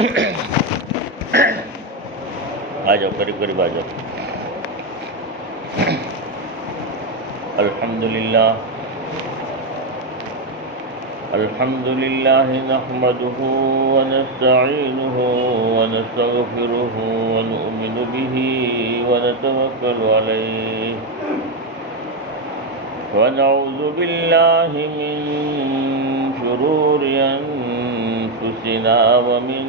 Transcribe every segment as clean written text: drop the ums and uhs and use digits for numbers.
آ جاؤ، قریب قریب آ جاؤ. الحمد لله نحمده ونستعينه ونستغفره ونؤمن به ونتوكل عليه ونعوذ بالله من شرور أنفسنا ومن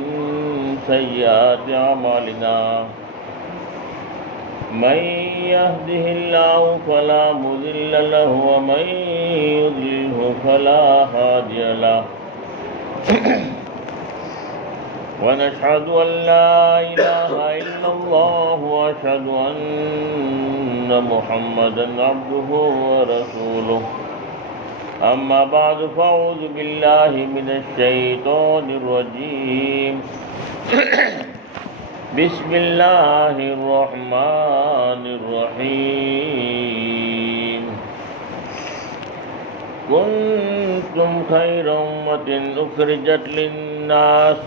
سيئات أعمالنا. من يهده الله فلا مضل له ومن يضلله فلا هادي له. ونشهد أن لا إله إلا الله وأشهد أن محمدا عبده ورسوله. أما بعد فأعوذ بالله من الشيطان الرجيم. بسم الله الرحمن الرحيم. كنتم خير أمة أخرجت للناس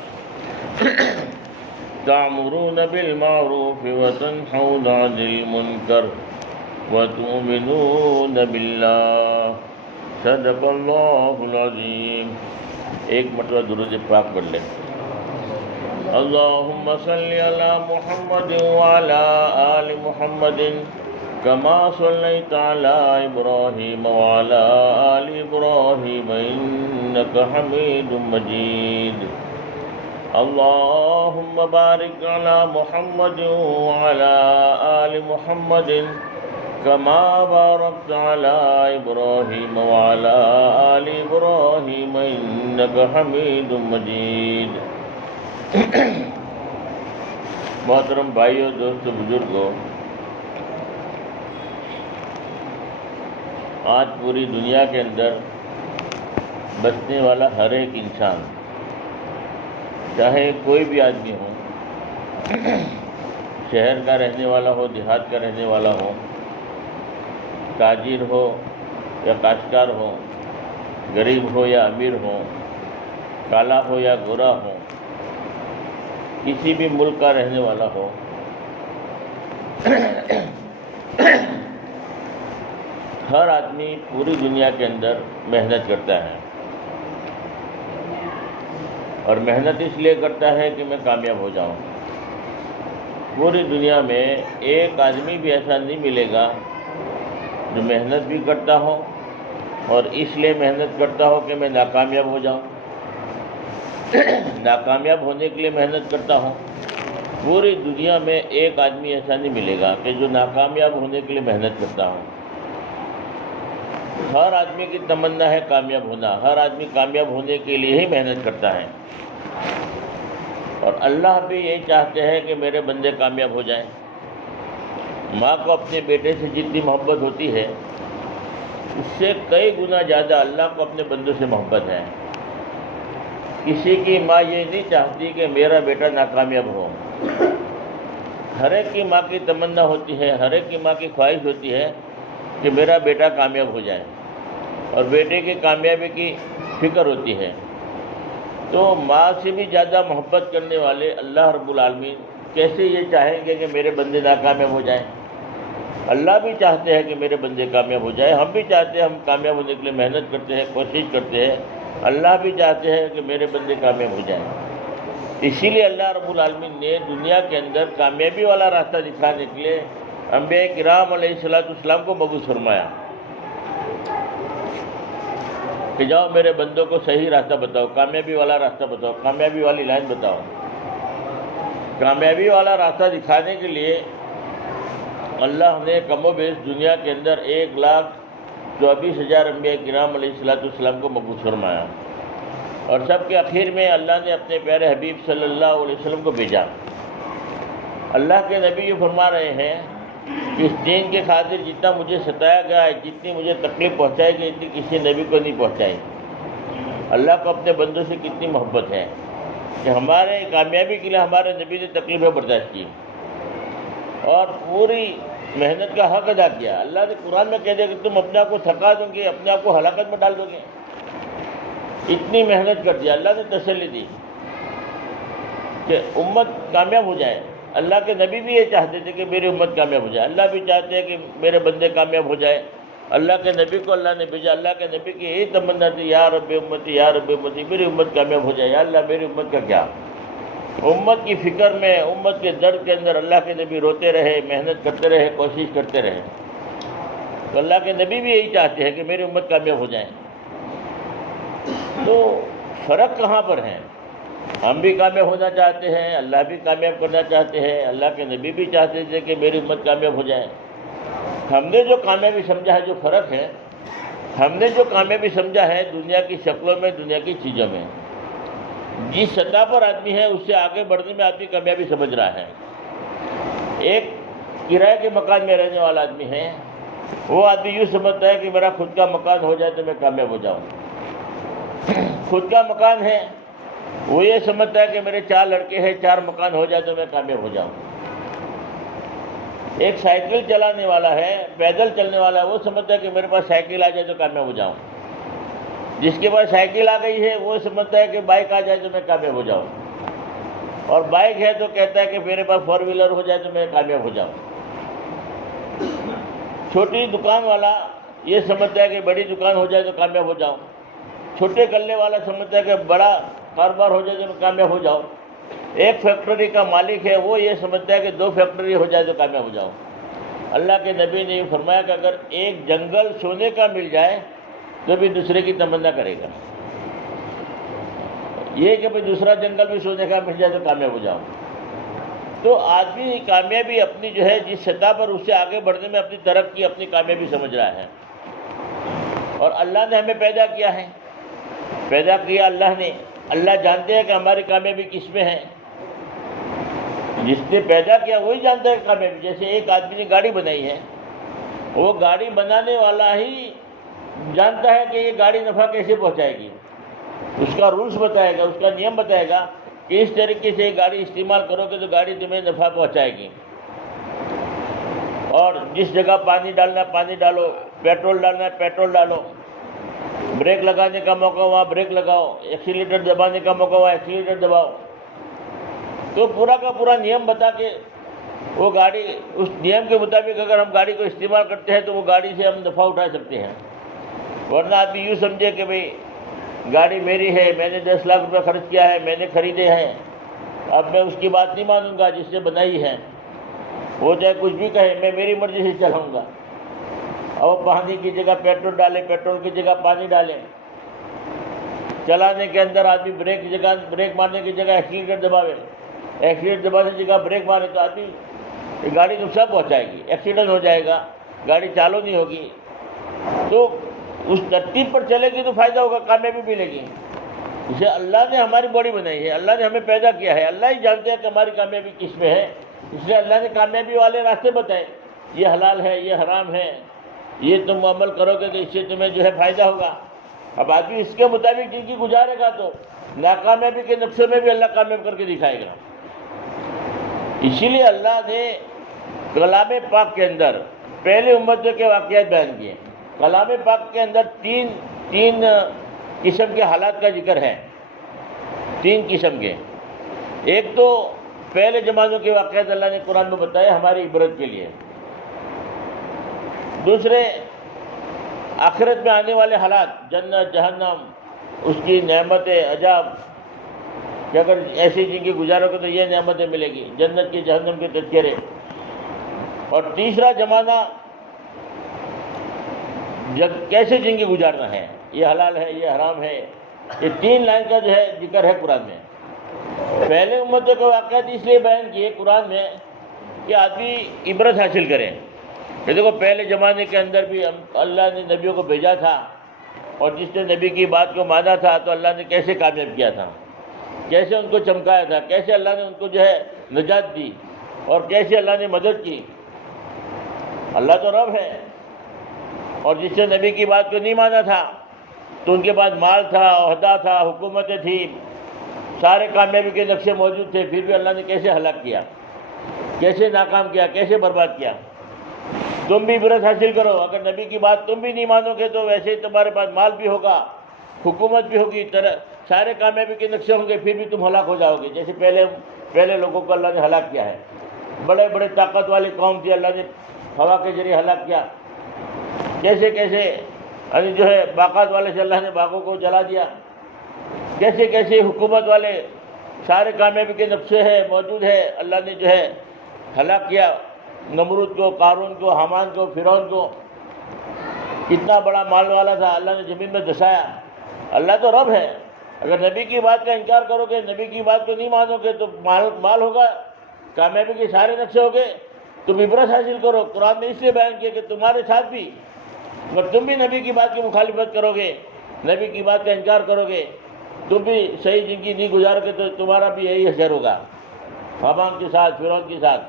تأمرون بالمعروف وتنهون عن المنكر وتؤمنون بالله. صدق اللہ العظیم. ایک مرتبہ درود پاک پڑھ لیں. اللہم صلی علی محمد وعلی آل محمد کما صلیت علی ابراہیم وعلی آل ابراہیم انک حمید مجید. اللہم بارک علی محمد وعلی آل محمد کما بارکت علی ابراہیم وعلی آل ابراہیم انک حمید مجید. محترم بھائیوں، دوستوں، بزرگوں، آج پوری دنیا کے اندر بسنے والا ہر ایک انسان، چاہے کوئی بھی آدمی ہو، شہر کا رہنے والا ہو، دیہات کا رہنے والا ہو، تاجر ہو یا کاشتکار ہو، غریب ہو یا امیر ہو، کالا ہو یا گورا ہو، کسی بھی ملک کا رہنے والا ہو، ہر آدمی پوری دنیا کے اندر محنت کرتا ہے، اور محنت اس لیے کرتا ہے کہ میں کامیاب ہو جاؤں. پوری دنیا میں ایک آدمی بھی ایسا نہیں ملے گا جو محنت بھی کرتا ہو اور اس لیے محنت کرتا ہو کہ میں ناکامیاب ہو جاؤں. ناکامیاب ہونے کے لیے محنت کرتا ہوں. پوری دنیا میں ایک آدمی ایسا نہیں ملے گا کہ جو ناکامیاب ہونے کے لیے محنت کرتا ہوں. ہر آدمی کی تمنا ہے کامیاب ہونا، ہر آدمی کامیاب ہونے کے لیے ہی محنت کرتا ہے، اور اللہ بھی یہی چاہتے ہیں کہ میرے بندے کامیاب ہو جائیں. ماں کو اپنے بیٹے سے جتنی محبت ہوتی ہے، اس سے کئی گنا زیادہ اللہ کو اپنے بندوں سے محبت ہے. کسی کی ماں یہ نہیں چاہتی کہ میرا بیٹا ناکامیاب ہو. ہر ایک کی ماں کی تمنا ہوتی ہے، ہر ایک کی ماں کی خواہش ہوتی ہے کہ میرا بیٹا کامیاب ہو جائے، اور بیٹے کی کامیابی کی فکر ہوتی ہے. تو ماں سے بھی زیادہ محبت کرنے والے اللہ رب العالمین کیسے یہ چاہیں گے کہ میرے بندے ناکامیاب ہو جائیں؟ اللہ بھی چاہتے ہیں کہ میرے بندے کامیاب ہو جائیں، ہم بھی چاہتے ہیں، ہم کامیاب ہونے کے لیے محنت کرتے ہیں، کوشش کرتے ہیں. اللہ بھی چاہتے ہیں کہ میرے بندے کامیاب ہو جائیں. اسی لیے اللہ رب العالمین نے دنیا کے اندر کامیابی والا راستہ دکھانے کے لیے انبیاء کرام علیہ السلام کو مبعوث فرمایا کہ جاؤ میرے بندوں کو صحیح راستہ بتاؤ، کامیابی والا راستہ بتاؤ، کامیابی والی لائن بتاؤ. کامیابی والا راستہ دکھانے کے لیے اللہ نے کم و بیش دنیا کے اندر 1,24,000 انبیاء کرام علیہ السلام کو مبعوث فرمایا، اور سب کے اخیر میں اللہ نے اپنے پیارے حبیب صلی اللہ علیہ وسلم کو بھیجا. اللہ کے نبی یہ فرما رہے ہیں کہ اس دین کے خاطر جتنا مجھے ستایا گیا ہے، جتنی مجھے تکلیف پہنچائی گئی، اتنی کسی نبی کو نہیں پہنچائی. اللہ کو اپنے بندوں سے کتنی محبت ہے کہ ہمارے کامیابی کے لیے ہمارے نبی نے تکلیفیں برداشت کی اور پوری محنت کا حق ادا کیا. اللہ نے قرآن میں کہہ دیا کہ تم اپنے آپ کو تھکا دو گے، اپنے آپ کو ہلاکت میں ڈال دو گے. اتنی محنت کر دی، اللہ نے تسلی دی. کہ امت کامیاب ہو جائے. اللہ کے نبی بھی یہ چاہتے تھے کہ میری امت کامیاب ہو جائے. اللہ بھی چاہتے ہیں کہ میرے بندے کامیاب ہو جائے. اللہ کے نبی کو اللہ نے بھیجا. اللہ کے نبی کی یہی تمنا تھی, یا رب امتی یا رب امتی, میری امت کامیاب ہو جائے. یا اللہ میری امت کا کیا. امت کی فکر میں, امت کے درد کے اندر اللہ کے نبی روتے رہے, محنت کرتے رہے, کوشش کرتے رہے. تو اللہ کے نبی بھی یہی چاہتے ہیں کہ میری امت کامیاب ہو جائے. تو فرق کہاں پر ہے؟ ہم بھی کامیاب ہونا چاہتے ہیں, اللہ بھی کامیاب کرنا چاہتے ہیں, اللہ کے نبی بھی چاہتے تھے کہ میری امت کامیاب ہو جائے. ہم نے جو کامیابی سمجھا ہے, جو فرق ہے, ہم نے جو کامیابی سمجھا ہے دنیا کی شکلوں میں, دنیا کی چیزوں میں, جس سطح پر آدمی ہے اس سے آگے بڑھنے میں آدمی کامیابی سمجھ رہا ہے. ایک کرائے کے مکان میں رہنے والا آدمی ہے, وہ آدمی یوں سمجھتا ہے کہ میرا خود کا مکان ہو جائے تو میں کامیاب ہو جاؤں. خود کا مکان ہے, وہ یہ سمجھتا ہے کہ میرے 4 لڑکے ہیں, 4 مکان ہو جائے تو میں کامیاب ہو جاؤں. ایک سائیکل چلانے والا ہے, پیدل چلنے والا ہے, وہ سمجھتا ہے کہ میرے پاس سائیکل آ جائے تو کامیاب ہو جاؤں. جس کے پاس سائیکل آ گئی ہے وہ سمجھتا ہے کہ بائک آ جائے تو میں کامیاب ہو جاؤں. اور بائک ہے تو کہتا ہے کہ میرے پاس 4 ویلر ہو جائے تو میں کامیاب ہو جاؤں. چھوٹی دکان والا یہ سمجھتا ہے کہ بڑی دکان ہو جائے تو کامیاب ہو جاؤں. چھوٹے غلے والا سمجھتا ہے کہ بڑا کاروبار ہو جائے تو میں کامیاب ہو جاؤں. ایک فیکٹری کا مالک ہے, وہ یہ سمجھتا ہے کہ 2 فیکٹری ہو جائے تو کامیاب ہو جاؤں. اللہ کے نبی نے یہ فرمایا کہ اگر ایک جنگل سونے کا مل جائے تو بھی دوسرے کی تمنا کرے گا. یہ کہ بھائی دوسرا جنگل بھی سونے کا مل جائے تو کامیاب ہو جاؤں. تو آدمی کامیابی اپنی جو ہے جس سطح پر اس سے آگے بڑھنے میں اپنی ترقی, اپنی کامیابی سمجھ رہا ہے. اور اللہ نے ہمیں پیدا کیا ہے, پیدا کیا اللہ نے. اللہ جانتے ہیں کہ ہماری کامیابی کس میں ہے. جس نے پیدا کیا وہی جانتا ہے کامیابی. جیسے ایک آدمی نے گاڑی بنائی ہے, وہ گاڑی بنانے والا ہی جانتا ہے کہ یہ گاڑی نفع کیسے پہنچائے گی. اس کا رولز بتائے گا, اس کا نیم بتائے گا کہ اس طریقے سے گاڑی استعمال کرو گے تو گاڑی تمہیں نفع پہنچائے گی. اور جس جگہ پانی ڈالنا ہے پانی ڈالو, پیٹرول ڈالنا ہے پیٹرول ڈالو, بریک لگانے کا موقع وہاں بریک لگاؤ, ایکسیلیٹر دبانے کا موقع وہاں ایکسیلیٹر دباؤ. تو پورا کا پورا نیم بتا کے وہ گاڑی, اس نیم کے مطابق اگر ہم گاڑی کو استعمال کرتے ہیں تو وہ گاڑی سے ہم نفع اٹھا سکتے ہیں. ورنہ آدمی یوں سمجھے کہ بھئی گاڑی میری ہے, میں نے 10 لاکھ روپے خرچ کیا ہے, میں نے خریدے ہیں, اب میں اس کی بات نہیں مانوں گا جس نے بنائی ہے. وہ چاہے کچھ بھی کہے, میں میری مرضی سے چلاؤں گا. اور پانی کی جگہ پیٹرول ڈالے, پیٹرول کی جگہ پانی ڈالے. چلانے کے اندر آدمی بریک مارنے کی جگہ ایکسیلیٹر دباوے, ایکسیلیٹر دبانے کی جگہ بریک مارے تو آدمی گاڑی نقصان پہنچائے گی, ایکسیڈنٹ ہو جائے گا, گاڑی چالو نہیں ہوگی. تو اس ترتیب پر چلے گی تو فائدہ ہوگا, کامیابی ملے گی. اسے اللہ نے ہماری باڈی بنائی ہے, اللہ نے ہمیں پیدا کیا ہے, اللہ ہی جانتے ہیں کہ ہماری کامیابی کس میں ہے. اس لیے اللہ نے کامیابی والے راستے بتائے, یہ حلال ہے, یہ حرام ہے, یہ تم عمل کرو گے تو اس سے تمہیں جو ہے فائدہ ہوگا. اب آدمی اس کے مطابق زندگی گزارے گا تو ناکامیابی کے نقشے میں بھی اللہ کامیاب کر کے دکھائے گا. اسی لیے اللہ نے کلام پاک کے اندر پہلے امتوں کے واقعات بیان کیے. کلام پاک کے اندر تین قسم کے حالات کا ذکر ہے, 3 قسم کے. ایک تو پہلے زمانوں کے واقعات اللہ نے قرآن میں بتائے ہماری عبرت کے لیے. دوسرے آخرت میں آنے والے حالات, جنت جہنم, اس کی نعمتیں, عذاب, کہ اگر ایسی زندگی گزارو گے تو یہ نعمتیں ملے گی, جنت کی جہنم کے تذکرے. اور تیسرا زمانہ جب کیسے زندگی گزارنا ہے, یہ حلال ہے, یہ حرام ہے. یہ 3 لائن کا جو ہے ذکر ہے قرآن میں. پہلے امتوں کے واقعات اس لیے بیان کیے قرآن میں کہ آدمی عبرت حاصل کریں. یہ دیکھو پہلے زمانے کے اندر بھی اللہ نے نبیوں کو بھیجا تھا, اور جس نے نبی کی بات کو مانا تھا تو اللہ نے کیسے کامیاب کیا تھا, کیسے ان کو چمکایا تھا, کیسے اللہ نے ان کو جو ہے نجات دی, اور کیسے اللہ نے مدد کی. اللہ تو رب ہے, اور جس نے نبی کی بات کو نہیں مانا تھا تو ان کے پاس مال تھا, عہدہ تھا, حکومتیں تھیں, سارے کامیابی کے نقشے موجود تھے, پھر بھی اللہ نے کیسے ہلاک کیا, کیسے ناکام کیا, کیسے برباد کیا. تم بھی عبرت حاصل کرو. اگر نبی کی بات تم بھی نہیں مانو گے تو ویسے ہی تمہارے پاس مال بھی ہوگا, حکومت بھی ہوگی، سارے کامیابی کے نقشے ہوں گے، پھر بھی تم ہلاک ہو جاؤ گے. جیسے پہلے لوگوں کو اللہ نے ہلاک کیا ہے. بڑے بڑے طاقت والی قوم تھی، اللہ نے ہوا کے ذریعے ہلاک کیا. کیسے جو ہے باغات والے سے اللہ نے باغوں کو جلا دیا. کیسے حکومت والے سارے کامیابی کے نقشے ہے موجود ہے، اللہ نے جو ہے ہلاک کیا. نمرود کو، قارون کو، حامان کو، فرعون کو. کتنا بڑا مال والا تھا، اللہ نے زمین میں دسایا. اللہ تو رب ہے. اگر نبی کی بات کا انکار کرو گے، نبی کی بات کو نہیں مانو گے تو مال ہوگا، کامیابی کے سارے نقشے ہو گئے. تم عبرت حاصل کرو. قرآن نے اس لیے بیان کیا کہ تمہارے ساتھ بھی اگر تم بھی نبی کی بات کی مخالفت کرو گے، نبی کی بات کا انکار کرو گے، تم بھی صحیح زندگی نہیں گزارو گے تو تمہارا بھی یہی حشر ہوگا، حامان کے ساتھ، فرعون کے ساتھ.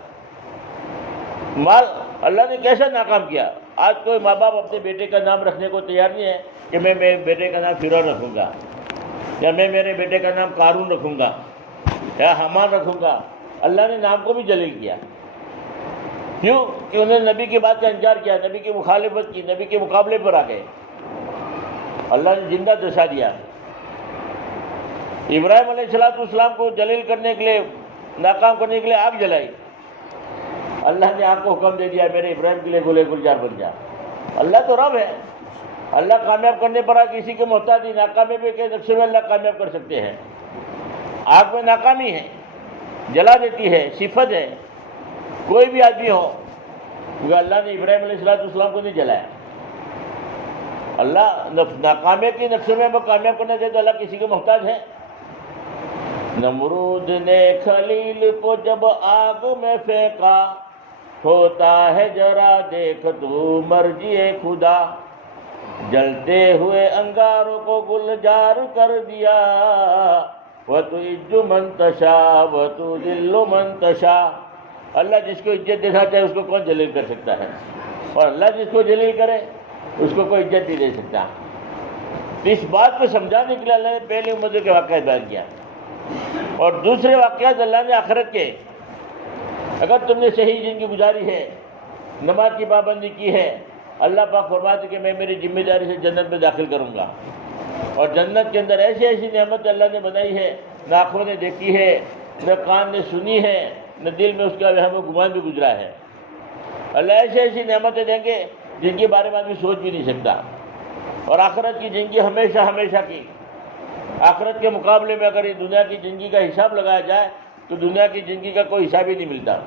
مال اللہ نے کیسا ناکام کیا. آج کوئی ماں باپ اپنے بیٹے کا نام رکھنے کو تیار نہیں ہے کہ میں میرے بیٹے کا نام فرعون رکھوں گا، یا میں میرے بیٹے کا نام قارون رکھوں گا، یا حامان رکھوں گا. اللہ نے نام کو بھی جلیل کیا. کیوں؟ کہ انہوں نے نبی کی بات کا انکار کیا، نبی کی مخالفت کی، نبی کے مقابلے پر آ گئے. اللہ نے زندہ دسا دیا. ابراہیم علیہ السلام کو جلیل کرنے کے لیے، ناکام کرنے کے لیے آگ جلائی. اللہ نے آگ کو حکم دے دیا میرے ابراہیم کے لیے گلے گلزار بن جا. اللہ تو رب ہے. اللہ کامیاب کرنے پر کسی کے محتاج نہیں. ناکامی کے نقشے میں اللہ کامیاب کر سکتے ہیں. آگ میں ناکامی ہے، جلا دیتی ہے، صفت ہے. کوئی بھی آدمی ہو، کیونکہ اللہ نے ابراہیم علیہ السلام کو نہیں جلایا. اللہ ناکامی کے نقشے میں وہ کامیاب کرنا چاہے تو اللہ کسی کے محتاج ہے. نمرود نے خلیل کو جب آگ میں پھینکا، ہوتا ہے ذرا دیکھ تو مرضی خدا. جلتے ہوئے انگاروں کو گلزار کر دیا، وَتُعِزُّ مَن تَشَاءُ وَتُذِلُّ مَن تَشَاءُ. اللہ جس کو عزت دینا چاہے اس کو کون جلیل کر سکتا ہے، اور اللہ جس کو جلیل کرے اس کو کوئی عزت نہیں دے سکتا. اس بات کو سمجھانے کے لیے اللہ نے پہلی امتوں کے واقعات بیان کیا، اور دوسرے واقعات اللہ نے آخرت کے. اگر تم نے صحیح زندگی گزاری ہے، نماز کی پابندی کی ہے، اللہ پاک فرماتے کہ میں میری ذمہ داری سے جنت میں داخل کروں گا. اور جنت کے اندر ایسی نعمت اللہ نے بنائی ہے، نہ آنکھوں نے دیکھی ہے، نہ کان نے سنی ہے، نہ دل میں اس کا وہم و گمان بھی گزرا ہے. اللہ ایسی نعمتیں دیں گے جن کے بارے میں آدمی سوچ بھی نہیں سکتا. اور آخرت کی زندگی ہمیشہ کی. آخرت کے مقابلے میں اگر یہ دنیا کی زندگی کا حساب لگایا جائے تو دنیا کی زندگی کا کوئی حساب ہی نہیں ملتا.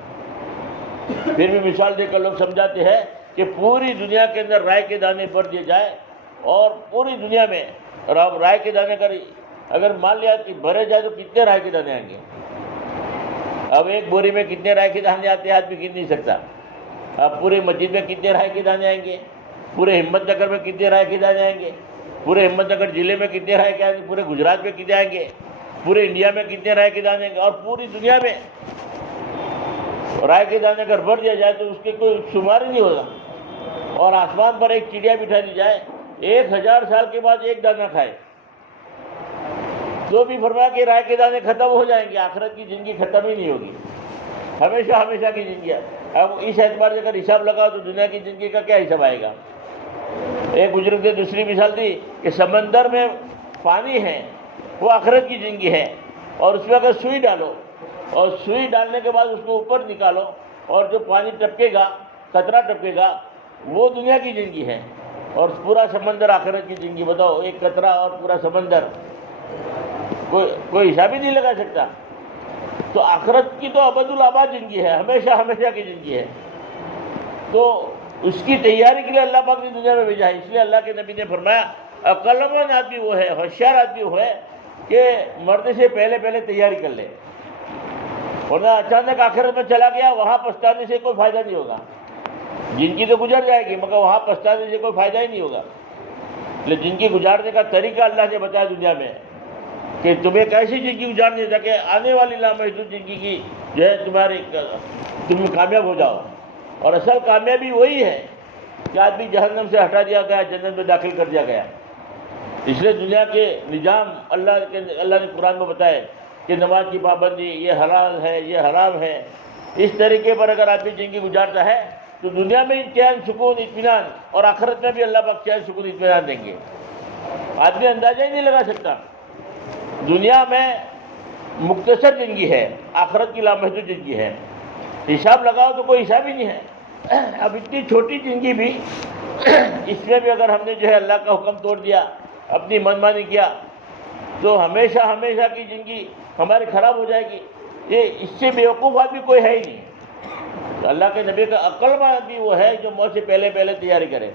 پھر بھی مثال دے کر لوگ سمجھاتے ہیں کہ پوری دنیا کے اندر رائے کے دانے بھر دیے جائے، اور پوری دنیا میں رائے کے دانے کا اگر مان لیا کہ بھرے جائے تو کتنے رائے کے دانے آئیں گے. اب ایک بوری میں کتنے رائے کے دانے آتے ہیں آدمی گن نہیں سکتا. اب پورے مسجد میں کتنے رائے کے دانے آئیں گے، پورے ہمت نگر میں کتنے رائے کے دانے آئیں گے، پورے ہمت نگر ضلع میں کتنے رائے کے آئیں گے، پورے گجرات میں کتنے آئیں گے، پورے انڈیا میں کتنے رائے کے دانے آئیں گے. اور پوری دنیا میں رائے کے دانے اگر بڑھ دیا جائے تو اس کے کوئی شمار ہی نہیں ہوگا. اور آسمان پر ایک چڑیا بٹھا دی جائے، 1000 سال کے بعد ایک دانہ کھائے تو بھی فرمایا کہ رائے کے دانے ختم ہو جائیں گے. آخرت کی زندگی ختم ہی نہیں ہوگی، ہمیشہ کی زندگی ہے. اب اس اعتبار سے اگر حساب لگاؤ تو دنیا کی زندگی کا کیا حساب آئے گا. ایک بزرگ نے دوسری مثال دی کہ سمندر میں پانی ہے، وہ آخرت کی زندگی ہے، اور اس میں اگر سوئی ڈالو اور سوئی ڈالنے کے بعد اس کو اوپر نکالو اور جو پانی ٹپکے گا، قطرہ ٹپکے گا، وہ دنیا کی زندگی ہے. اور پورا سمندر آخرت کی زندگی. بتاؤ، ایک قطرہ اور پورا سمندر، کوئی حساب ہی نہیں لگا سکتا. تو آخرت کی تو ابد الآباد زندگی ہے، ہمیشہ کی زندگی ہے. تو اس کی تیاری کے لیے اللہ پاک نے دنیا میں بھیجا ہے. اس لیے اللہ کے نبی نے فرمایا عقل مند آدمی وہ ہے، ہوشیار آدمی وہ ہے کہ مرنے سے پہلے تیاری کر لے، ورنہ اچانک آخرت میں چلا گیا، وہاں پچھتانے سے کوئی فائدہ نہیں ہوگا. زندگی تو گزر جائے گی مگر وہاں پچھتانے سے کوئی فائدہ ہی نہیں ہوگا. لیکن زندگی گزارنے کا طریقہ اللہ نے بتایا دنیا میں کہ تمہیں کیسی زندگی گزارنی ہے تاکہ آنے والی لامحدود زندگی کی جو ہے تم کامیاب ہو جاؤ. اور اصل کامیابی وہی ہے کہ آدمی جہنم سے ہٹا دیا گیا، جنت میں داخل کر دیا گیا. اس لیے دنیا کے نظام اللہ نے قرآن میں بتایا کہ نماز کی پابندی، یہ حلال ہے، یہ حرام ہے. اس طریقے پر اگر آدمی زندگی گزارتا ہے تو دنیا میں چین، سکون، اطمینان، اور آخرت میں بھی اللہ پاک چین، سکون، اطمینان دیں گے. آدمی اندازہ ہی نہیں لگا سکتا۔ دنیا میں مختصر زندگی ہے، آخرت کی لامحدود زندگی ہے، حساب لگاؤ تو کوئی حساب ہی نہیں ہے۔ اب اتنی چھوٹی زندگی بھی، اس میں بھی اگر ہم نے جو ہے اللہ کا حکم توڑ دیا، اپنی منمانی کیا، تو ہمیشہ ہمیشہ کی زندگی ہماری خراب ہو جائے گی۔ یہ اس سے بیوقوف آدمی کوئی ہے ہی نہیں۔ تو اللہ کے نبی کا عقل مند آدمی وہ ہے جو موت سے پہلے پہلے تیاری کرے،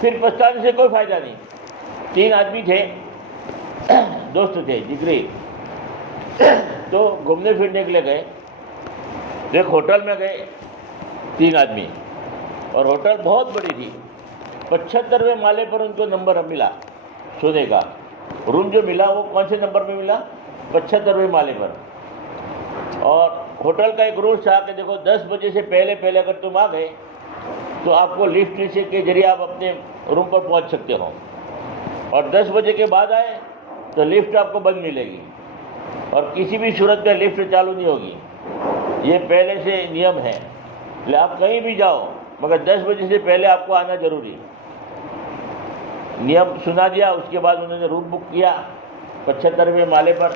پھر پچھتانے سے کوئی فائدہ نہیں۔ 3 آدمی تھے، دوست تھے جگری، تو گھومنے پھرنے کے لیے گئے، ایک ہوٹل میں گئے 3 آدمی، اور ہوٹل بہت بڑی تھی، 75ویں مالے پر ان کو نمبر ملا سونے کا۔ روم جو ملا وہ کون سے نمبر میں ملا؟ 75ویں مالے پر۔ اور ہوٹل کا ایک رول تھا کہ دیکھو 10 بجے سے پہلے پہلے اگر تم آ گئے تو آپ کو لفٹ کے ذریعے آپ اپنے روم پر پہنچ سکتے ہو، اور 10 بجے کے بعد آئے تو لفٹ آپ کو بند ملے گی، اور کسی بھی صورت میں لفٹ چالو نہیں ہوگی۔ یہ پہلے سے نیم ہے، آپ کہیں بھی جاؤ مگر 10 بجے سے پہلے آپ کو آنا ضروری۔ نیم سنا دیا، اس کے بعد انہوں نے روم بک کیا 75ویں مالے پر۔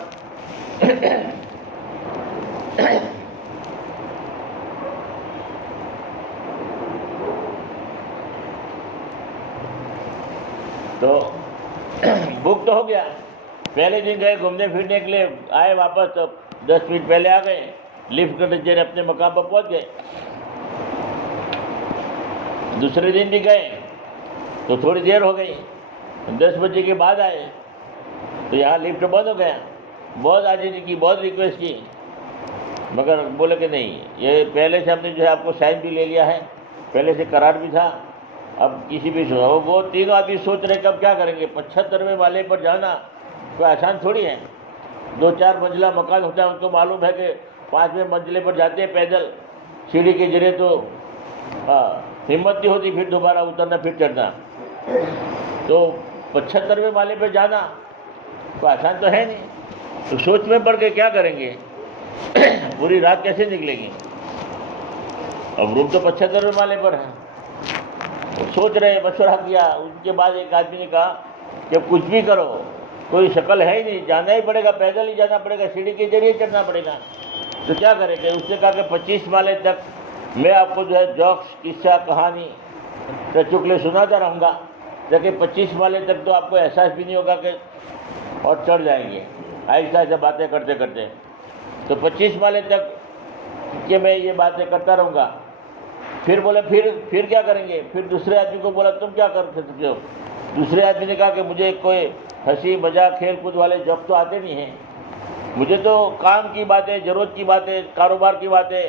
تو بک تو ہو گیا، پہلے دن گئے گھومنے پھرنے کے لیے، آئے واپس تو 10 منٹ پہلے آ گئے، لفٹ کے ذریعے اپنے مقام پر پہنچ گئے۔ دوسرے دن بھی گئے تو تھوڑی دیر ہو گئی، 10 بجے کے بعد آئے تو یہاں لفٹ بند ہو گیا۔ بہت عاجزی کی، بہت ریکویسٹ کی، مگر بولے کہ نہیں، یہ پہلے سے ہم نے جو ہے آپ کو سائن بھی لے لیا ہے، پہلے سے قرار بھی تھا، اب کسی بھی وہ 3 آدمی سوچ رہے کہ اب کیا کریں گے۔ 75ویں والے پر جانا کوئی آسان تھوڑی ہے، 2-4 منزلہ مکان ہوتا ہے، ان کو معلوم ہے کہ 5ویں منزلے پر جاتے ہیں پیدل سیڑھی کے ذریعے تو ہمت نہیں ہوتی پھر دوبارہ اترنا پھر چڑھنا۔ تو 75ویں والے پہ جانا کوئی آسان تو ہے نہیں، تو سوچ میں پڑ کے کیا کریں گے، پوری رات کیسے نکلے گی۔ اب روم تو 75ویں والے پر ہے، سوچ رہے، مشورہ کیا۔ ان کے بعد ایک آدمی نے کہا کہ کچھ بھی کرو کوئی شکل ہے ہی نہیں، جانا ہی پڑے گا، پیدل ہی جانا پڑے گا، سیڑھی کے ذریعے چڑھنا پڑے گا، تو کیا کریں گے۔ اس نے کہا کہ 25 مالے تک میں آپ کو جو ہے جوکس، قصہ، کہانی، چٹکلے سناتا رہوں گا، لیکن 25 مالے تک تو آپ کو احساس بھی نہیں ہوگا کہ، اور چڑھ جائیں گے آہستہ آہستہ باتیں کرتے کرتے۔ تو 25 مالے تک کہ میں یہ باتیں کرتا رہوں گا۔ پھر بولے پھر کیا کریں گے۔ پھر دوسرے آدمی کو بولا تم کیا کر سکتے ہو۔ دوسرے آدمی نے کہا کہ مجھے کوئی ہنسی مذاق کھیل کود والے جوک تو آتے نہیں ہیں، مجھے تو کام کی باتیں، ضرورت کی باتیں، کاروبار کی باتیں،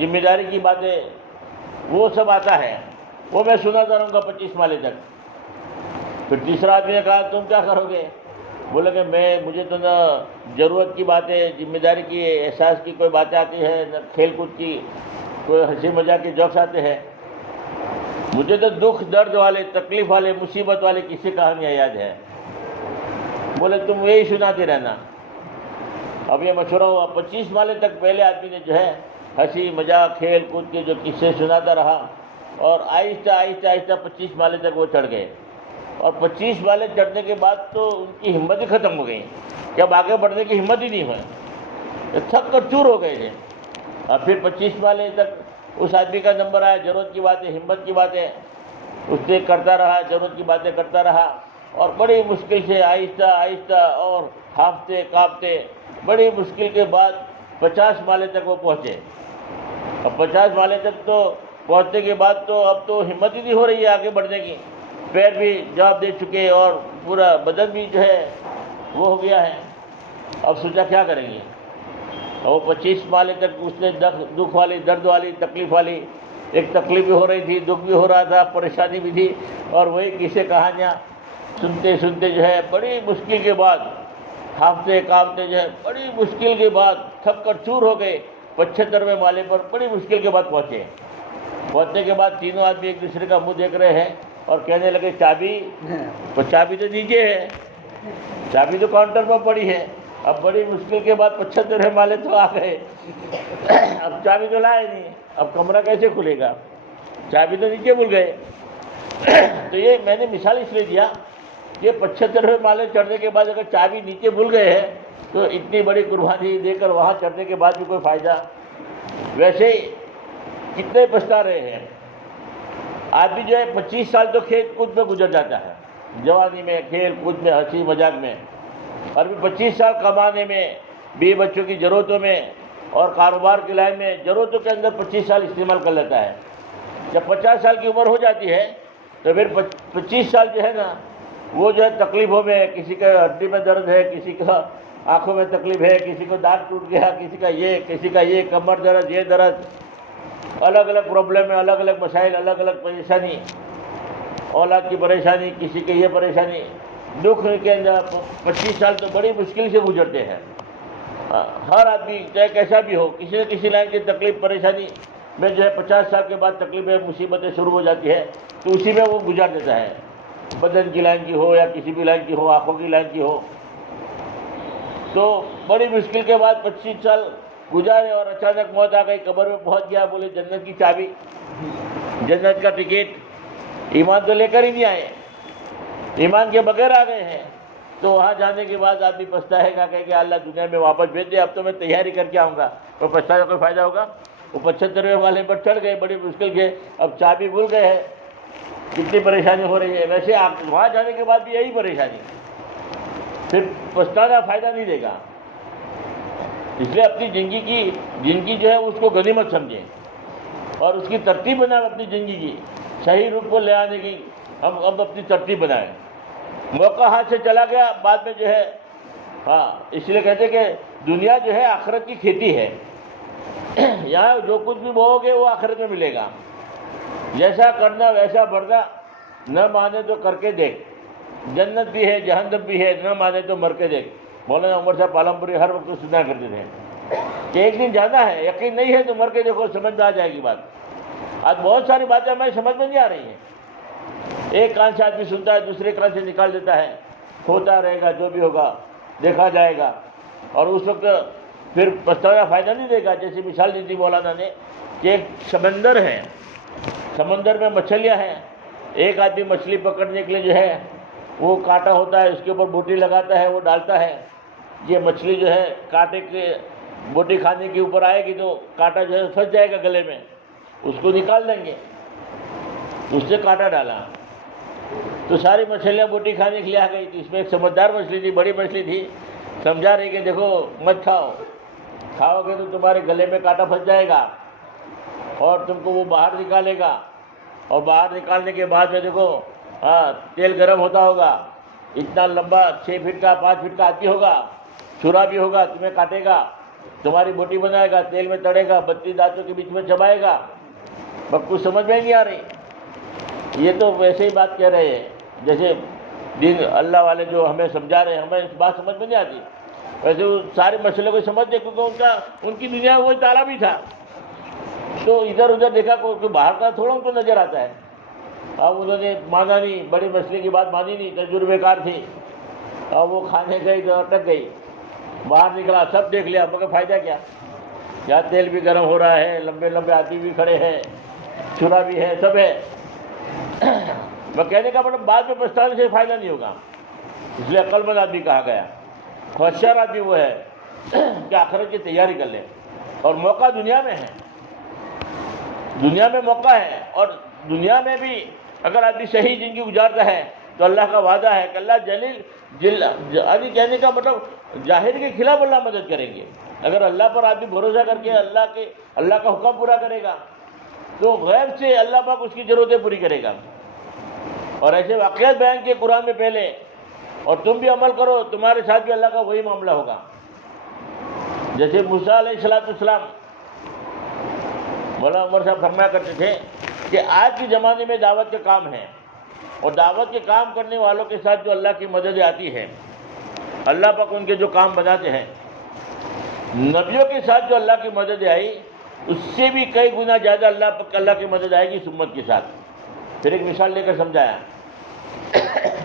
ذمہ داری کی باتیں، وہ سب آتا ہے، وہ میں سناتا رہوں گا 25 مالے تک۔ پھر تیسرا آدمی نے کہا تم کیا کرو گے۔ بولے کہ مجھے تو نہ ضرورت کی باتیں، ذمہ داری کی، احساس کی کوئی باتیں آتی ہے، نہ کھیل کود کی کوئی ہنسی مذاق کے جوکس آتے ہیں، مجھے تو دکھ درد والے، تکلیف والے، مصیبت والے قصے کہانیاں یاد ہیں۔ بولے تم یہی سناتے رہنا۔ اب یہ مشورہ ہوا، 25 مالے تک پہلے آدمی نے جو ہے ہنسی مذاق کھیل کود کے جو قصے سناتا رہا، اور آہستہ آہستہ آہستہ 25 مالے تک وہ چڑھ گئے۔ اور 25 مالے چڑھنے کے بعد تو ان کی ہمت ہی ختم ہو گئی، کہ اب آگے بڑھنے کی ہمت ہی نہیں ہوئی، تھک کر چور ہو گئے تھے۔ اور پھر 25 مالے تک اس آدمی کا نمبر آیا، ضرورت کی باتیں، ہمت کی باتیں اس سے کرتا رہا، ضرورت کی باتیں کرتا رہا، اور بڑی مشکل سے آہستہ آہستہ اور ہانپتے کانپتے بڑی مشکل کے بعد 50 مالے تک وہ پہنچے۔ اب 50 مالے تک تو پہنچنے کے بعد تو اب تو ہمت ہی نہیں ہو رہی ہے آگے بڑھنے کی، پیر بھی جواب دے چکے اور پورا بدن بھی جو ہے وہ ہو گیا ہے۔ اب سوچا کیا کریں گے۔ اور 25 مالے تک اس نے دکھ والی، درد والی، تکلیف والی، ایک تکلیف بھی ہو رہی تھی، دکھ بھی ہو رہا تھا، پریشانی بھی تھی، اور وہی قصے کہانیاں سنتے سنتے جو ہے بڑی مشکل کے بعد، ہانپتے کانپتے جو ہے بڑی مشکل کے بعد تھک کر چور ہو گئے، 75ویں مالے پر بڑی مشکل کے بعد پہنچے۔ پہنچنے کے بعد تینوں آدمی ایک دوسرے کا منہ دیکھ رہے ہیں اور کہنے لگے چابی، تو چابی تو نیچے ہے، چابی تو کاؤنٹر پر پڑی ہے۔ اب بڑی مشکل کے بعد 75ویں مالے تو آ گئے، اب چابی تو لائے نہیں، اب کمرہ کیسے کھلے گا، چابی تو نیچے بھول گئے۔ تو یہ میں نے مثال اس لیے دیا کہ 75 مالے چڑھنے کے بعد اگر چابی نیچے بھول گئے ہیں تو اتنی بڑی قربانی دے کر وہاں چڑھنے کے بعد بھی کوئی فائدہ. ویسے ہی کتنے پچھتا رہے ہیں. آدمی جو ہے 25 سال تو کھیل کود میں گزر جاتا ہے، جوانی میں، کھیل کود میں، ہنسی مذاق میں، اور بھی 25 سال کمانے میں، بیوی بچوں کی ضرورتوں میں اور کاروبار کی لائن میں ضرورتوں کے اندر 25 سال استعمال کر لیتا ہے. جب 50 سال کی عمر ہو جاتی ہے تو پھر 25 سال جو ہے نا وہ جو ہے تکلیفوں میں، کسی کا ہڈی میں درد ہے، کسی کا آنکھوں میں تکلیف ہے، کسی کو دانت ٹوٹ گیا، کسی کا یہ کمر درد، یہ درد، الگ الگ پرابلم ہے، الگ الگ مسائل، الگ الگ پریشانی، اولاد کی پریشانی، کسی کی یہ پریشانی، دکھ کے اندر 25 سال تو بڑی مشکل سے گزرتے ہیں. ہر آدمی چاہے کیسا بھی ہو، کسی نہ کسی لائن کی تکلیف پریشانی میں جو ہے 50 سال کے بعد تکلیفیں مصیبتیں شروع ہو جاتی ہے تو اسی میں وہ گزار دیتا ہے. بدن کی لائن کی ہو یا کسی بھی لائن کی ہو، آنکھوں کی لائن کی ہو، تو بڑی مشکل کے بعد 25 سال گزارے اور اچانک موت آ گئی، قبر میں پہنچ گیا، بولے جنت کی چابی، جنت کا ٹکٹ، ایمان تو لے کر ہی نہیں آئے، ایمان کے بغیر آ گئے ہیں. تو وہاں جانے کے بعد آدمی پچھتائے گا کہ اللہ دنیا میں واپس بھیج دے، اب تو میں تیاری کر کے آؤں گا. تو پچھتا کا کوئی فائدہ ہوگا؟ وہ 75 والے پر چڑھ گئے بڑی مشکل کے، اب چابی بھول گئے ہیں، کتنی پریشانی ہو رہی ہے. ویسے آپ وہاں جانے کے بعد بھی یہی پریشانی، پھر پچھتانا فائدہ نہیں دے گا. اس لیے اپنی زندگی جو ہے اس کو غنیمت سمجھیں اور اس کی ترتیب بنائیں. اپنی زندگی کی صحیح روپ کو لے آنے کی ہم اب اپنی ترتیب بنائیں. موقع ہاتھ سے چلا گیا بعد میں جو ہے اس لیے کہتے کہ دنیا جو ہے آخرت کی کھیتی ہے. یہاں جو کچھ بھی بو گے وہ آخرت میں ملے گا. جیسا کرنا ویسا بڑھنا، نہ مانے تو کر کے دیکھ، جنت بھی ہے جہنم بھی ہے، نہ مانے تو مر کے دیکھ. مولانا عمر صاحب پالمپوری ہر وقت سنا کرتے تھے کہ ایک دن جانا ہے، یقین نہیں ہے تو مر کے دیکھو، سمجھ میں آ جائے گی بات. آج بہت ساری باتیں ہمیں سمجھ میں نہیں آ رہی ہیں. ایک کان سے آدمی سنتا ہے، دوسرے کان سے نکال دیتا ہے، ہوتا رہے گا، جو بھی ہوگا دیکھا جائے گا. اور اس وقت پھر پچھتانا فائدہ نہیں دے گا. جیسے مثال دی تھی مولانا نے کہ ایک سمندر ہے، سمندر میں مچھلیاں ہیں. ایک آدمی مچھلی پکڑنے کے لیے جو ہے وہ کانٹا ہوتا ہے، اس کے اوپر بوٹی لگاتا ہے، وہ ڈالتا ہے. یہ مچھلی جو ہے کانٹے کے بوٹی کھانے کے اوپر آئے گی تو کانٹا جو ہے پھنس جائے گا گلے میں، اس کو نکال دیں گے. اس سے کانٹا ڈالا تو ساری مچھلیاں بوٹی کھانے کے لیے آ گئی. تو اس میں ایک سمجھدار مچھلی تھی، بڑی مچھلی تھی، سمجھا رہی کہ دیکھو مت کھاؤ، کھاؤ گے تو تمہارے گلے میں کانٹا پھنس جائے گا اور تم کو وہ باہر نکالے گا. اور باہر نکالنے کے بعد میں دیکھو تیل گرم ہوتا ہوگا، اتنا لمبا 6 فٹ کا 5 فٹ کا آدمی ہوگا، چھرا بھی ہوگا، تمہیں کاٹے گا، تمہاری بوٹی بنائے گا، تیل میں تڑے گا، 32 دانتوں کے بیچ میں چبائے گا. بس کچھ سمجھ میں نہیں آ رہی. یہ تو ویسے ہی بات کہہ رہے ہیں جیسے دین اللہ والے جو ہمیں سمجھا رہے ہیں، ہمیں اس بات سمجھ میں نہیں آتی. ویسے وہ سارے مسئلے کو سمجھتے کیونکہ ان کی دنیا میں وہی تالا بھی تھا. تو ادھر ادھر دیکھا کوئی باہر کا تھوڑا ان کو نظر آتا ہے. اب انہوں نے مانا نہیں، بڑی مچھلی کی بات مانی نہیں، تجربے کار تھی. اب وہ کھانے گئی تو اٹک گئی، باہر نکلا، سب دیکھ لیا، مگر فائدہ کیا؟ یہاں تیل بھی گرم ہو رہا ہے، لمبے لمبے آدمی بھی کھڑے ہیں، چھرا بھی ہے، سب ہے. میں کہنے کا مطلب بعد میں پچھتانے سے فائدہ نہیں ہوگا. اس لیے عقل مند آدمی کہا گیا. ہوشیار آدمی وہ ہے کہ آخرت کی تیاری کر لے. اور موقع دنیا میں ہے، دنیا میں موقع ہے. اور دنیا میں بھی اگر آدمی صحیح زندگی گزارتا ہے تو اللہ کا وعدہ ہے کہ اللہ آدمی کہنے کا مطلب ظاہر کے خلاف اللہ مدد کریں گے. اگر اللہ پر آدمی بھروسہ کر کے اللہ کا حکم پورا کرے گا تو غیب سے اللہ پاک اس کی ضرورتیں پوری کرے گا. اور ایسے واقعات بیان کیے قرآن میں پہلے، اور تم بھی عمل کرو، تمہارے ساتھ بھی اللہ کا وہی معاملہ ہوگا. جیسے موسیٰ علیہ السلام، مولانا عمر صاحب فرمایا کرتے تھے کہ آج کے زمانے میں دعوت کے کام ہے، اور دعوت کے کام کرنے والوں کے ساتھ جو اللہ کی مدد آتی ہے، اللہ پاک ان کے جو کام بناتے ہیں، نبیوں کے ساتھ جو اللہ کی مدد آئی اس سے بھی کئی گنا زیادہ اللہ کی مدد آئے گی اس امت کے ساتھ. پھر ایک مثال لے کر سمجھایا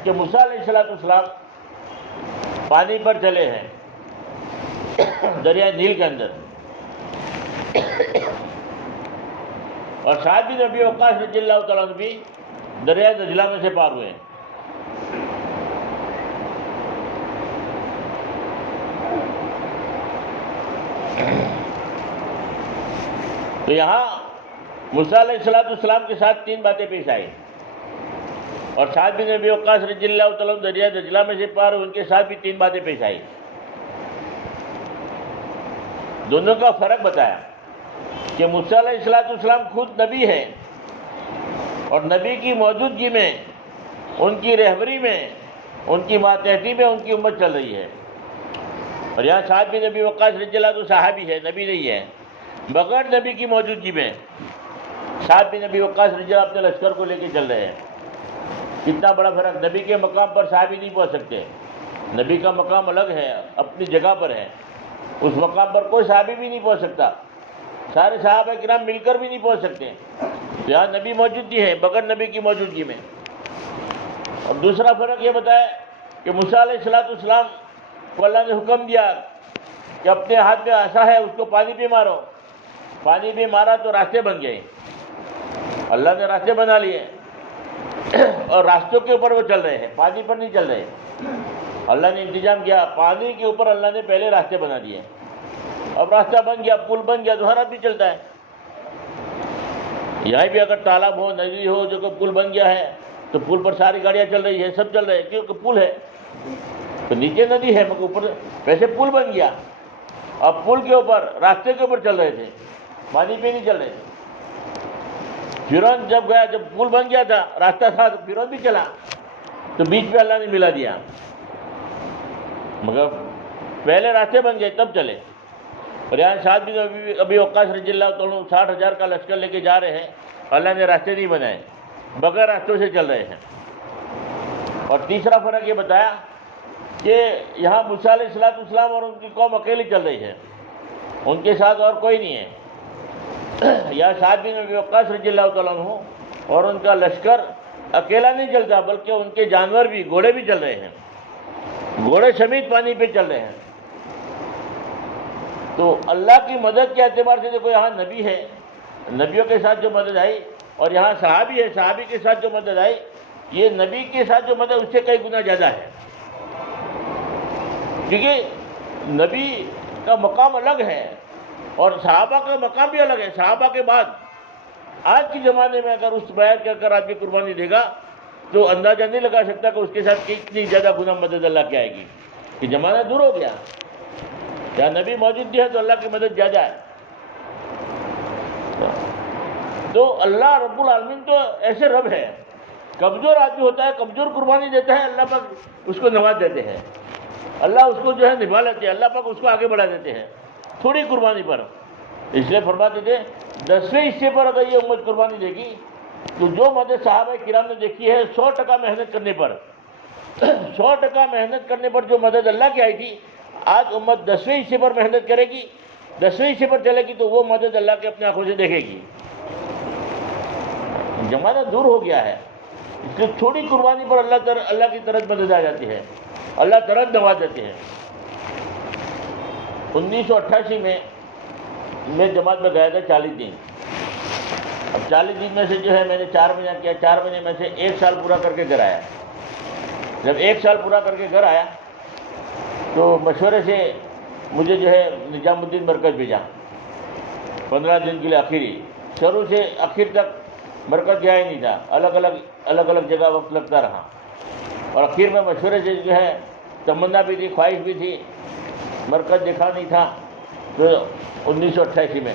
کہ موسیٰ علیہ السلام پانی پر چلے ہیں دریائے نیل کے اندر، اور ساتھ بھی نبی وقاص رضی اللہ تعالیٰ عنہ بھی دریائے دجلہ میں سے پار ہوئے. تو یہاں موسیٰ علیہ السلام کے ساتھ 3 باتیں پیش آئی، اور سعد بن ابی وقاص رضی اللہ تعالیٰ عنہ دریا دجلہ میں سے پار، ان کے ساتھ بھی 3 باتیں پیش آئی۔ دونوں کا فرق بتایا کہ موسیٰ علیہ السلام خود نبی ہے، اور نبی کی موجودگی میں، ان کی رہبری میں، ان کی ماتحتی میں ان کی امت چل رہی ہے، اور یہاں سعد بن ابی وقاص رضی اللہ عنہ صحابی ہے، نبی نہیں ہے، بغیر نبی کی موجودگی میں سعد بن ابی وقاص رضی اللہ اپنے لشکر کو لے کے چل رہے ہیں۔ کتنا بڑا فرق! نبی کے مقام پر صحابی نہیں پہنچ سکتے، نبی کا مقام الگ ہے، اپنی جگہ پر ہے، اس مقام پر کوئی صحابی بھی نہیں پہنچ سکتا، سارے صحابہ کرام مل کر بھی نہیں پہنچ سکتے، یہاں نبی موجودگی ہے بغیر نبی کی موجودگی میں۔ اور دوسرا فرق یہ بتایا کہ موسیٰ علیہ السلام کو اللہ نے حکم دیا کہ اپنے ہاتھ میں عصا ہے اس کو پانی پہ مارو، پانی پہ مارا تو راستے بن گئے، اللہ نے راستے بنا لیے، اور راستوں کے اوپر وہ چل رہے ہیں، پانی پر نہیں چل رہے، اللہ نے انتظام کیا، پانی کے اوپر اللہ نے پہلے راستے بنا دیے، اب راستہ بن گیا، پل بن گیا، تو ہر آدمی چلتا ہے۔ یہاں بھی اگر تالاب ہو، ندی ہو، جو کہ پل بن گیا ہے تو پل پر ساری گاڑیاں چل رہی ہیں، سب چل رہے ہیں، کیونکہ پل ہے، تو نیچے ندی ہے مگر اوپر ویسے پل بن گیا، اب پل کے اوپر راستے کے اوپر چل رہے تھے، پانی پہ نہیں چل رہے تھے۔ فرعون جب گیا، جب پل بن گیا تھا، راستہ تھا، تو فرعون بھی چلا، تو بیچ پہ اللہ نے ملا دیا، مگر پہلے راستے بن گئے تب چلے۔ اور یہاں سعد بن ابی وقاص رضی اللہ تعالیٰ 60,000 کا لشکر لے کے جا رہے ہیں، اللہ نے راستے نہیں بنائے، بغیر راستوں سے چل رہے ہیں۔ اور تیسرا فرق یہ بتایا کہ یہاں موسیٰ علیہ السلام اور ان کی قوم اکیلی چل رہی ہے، ان کے ساتھ اور کوئی نہیں ہے۔ یہاں سعد بن ابی وقاص رضی اللہ تعالیٰ عنہ اور ان کا لشکر اکیلا نہیں چلتا، بلکہ ان کے جانور بھی، گھوڑے بھی چل رہے ہیں، گھوڑے سمیت پانی پہ چل رہے ہیں۔ تو اللہ کی مدد کے اعتبار سے دیکھو، یہاں نبی ہے، نبیوں کے ساتھ جو مدد آئی، اور یہاں صحابی ہے، صحابی کے ساتھ جو مدد آئی، یہ نبی کے ساتھ جو مدد اس سے کئی گنا زیادہ ہے، کیونکہ نبی کا مقام الگ ہے اور صحابہ کا مقام بھی الگ ہے۔ صحابہ کے بعد آج کے زمانے میں اگر اس بیعت کر کر آدمی قربانی دے گا تو اندازہ نہیں لگا سکتا کہ اس کے ساتھ کتنی زیادہ گنا مدد اللہ کی آئے گی، کہ زمانہ دور ہو گیا، جہاں نبی موجود بھی ہے تو اللہ کی مدد زیادہ ہے۔ تو اللہ رب العالمین تو ایسے رب ہے، کمزور آدمی ہوتا ہے، کمزور قربانی دیتا ہے، اللہ پاک اس کو نواز دیتے ہیں، اللہ اس کو جو ہے نبھا لیتے ہیں، اللہ پاک اس کو آگے بڑھا دیتے ہیں تھوڑی قربانی پر۔ اس لیے فرماتے تھے 10ویں حصے پر اگر یہ امت قربانی دے گی تو جو مدد صحابہ کرام نے دیکھی ہے 100% محنت کرنے پر، 100% محنت کرنے پر جو مدد اللہ کی آئی تھی، آج امت 10ویں حصے پر محنت کرے گی، 10ویں حصے پر چلے گی تو وہ مدد اللہ کے اپنے آنکھوں سے دیکھے گی۔ زمانہ دور ہو گیا ہے، اس لیے تھوڑی قربانی پر اللہ کی طرف مدد آ جاتی ہے، اللہ طرف نواز دیتے ہیں۔ 1988 میں جماعت میں گیا تھا 40 دن۔ اب 40 دن میں سے جو ہے میں نے 4 مہینہ کیا، 4 مہینے میں سے 1 سال پورا کر کے گھر آیا۔ جب 1 سال پورا کر کے گھر آیا تو مشورے سے مجھے جو ہے نظام الدین مرکز بھیجا 15 دن کے لیے، آخری شروع سے آخر تک مرکز گیا ہی نہیں تھا، الگ الگ جگہ وقت لگتا رہا، اور آخر میں مشورے سے جو ہے تمنا بھی تھی، خواہش بھی تھی، مرکز دیکھا نہیں تھا، تو 1988 میں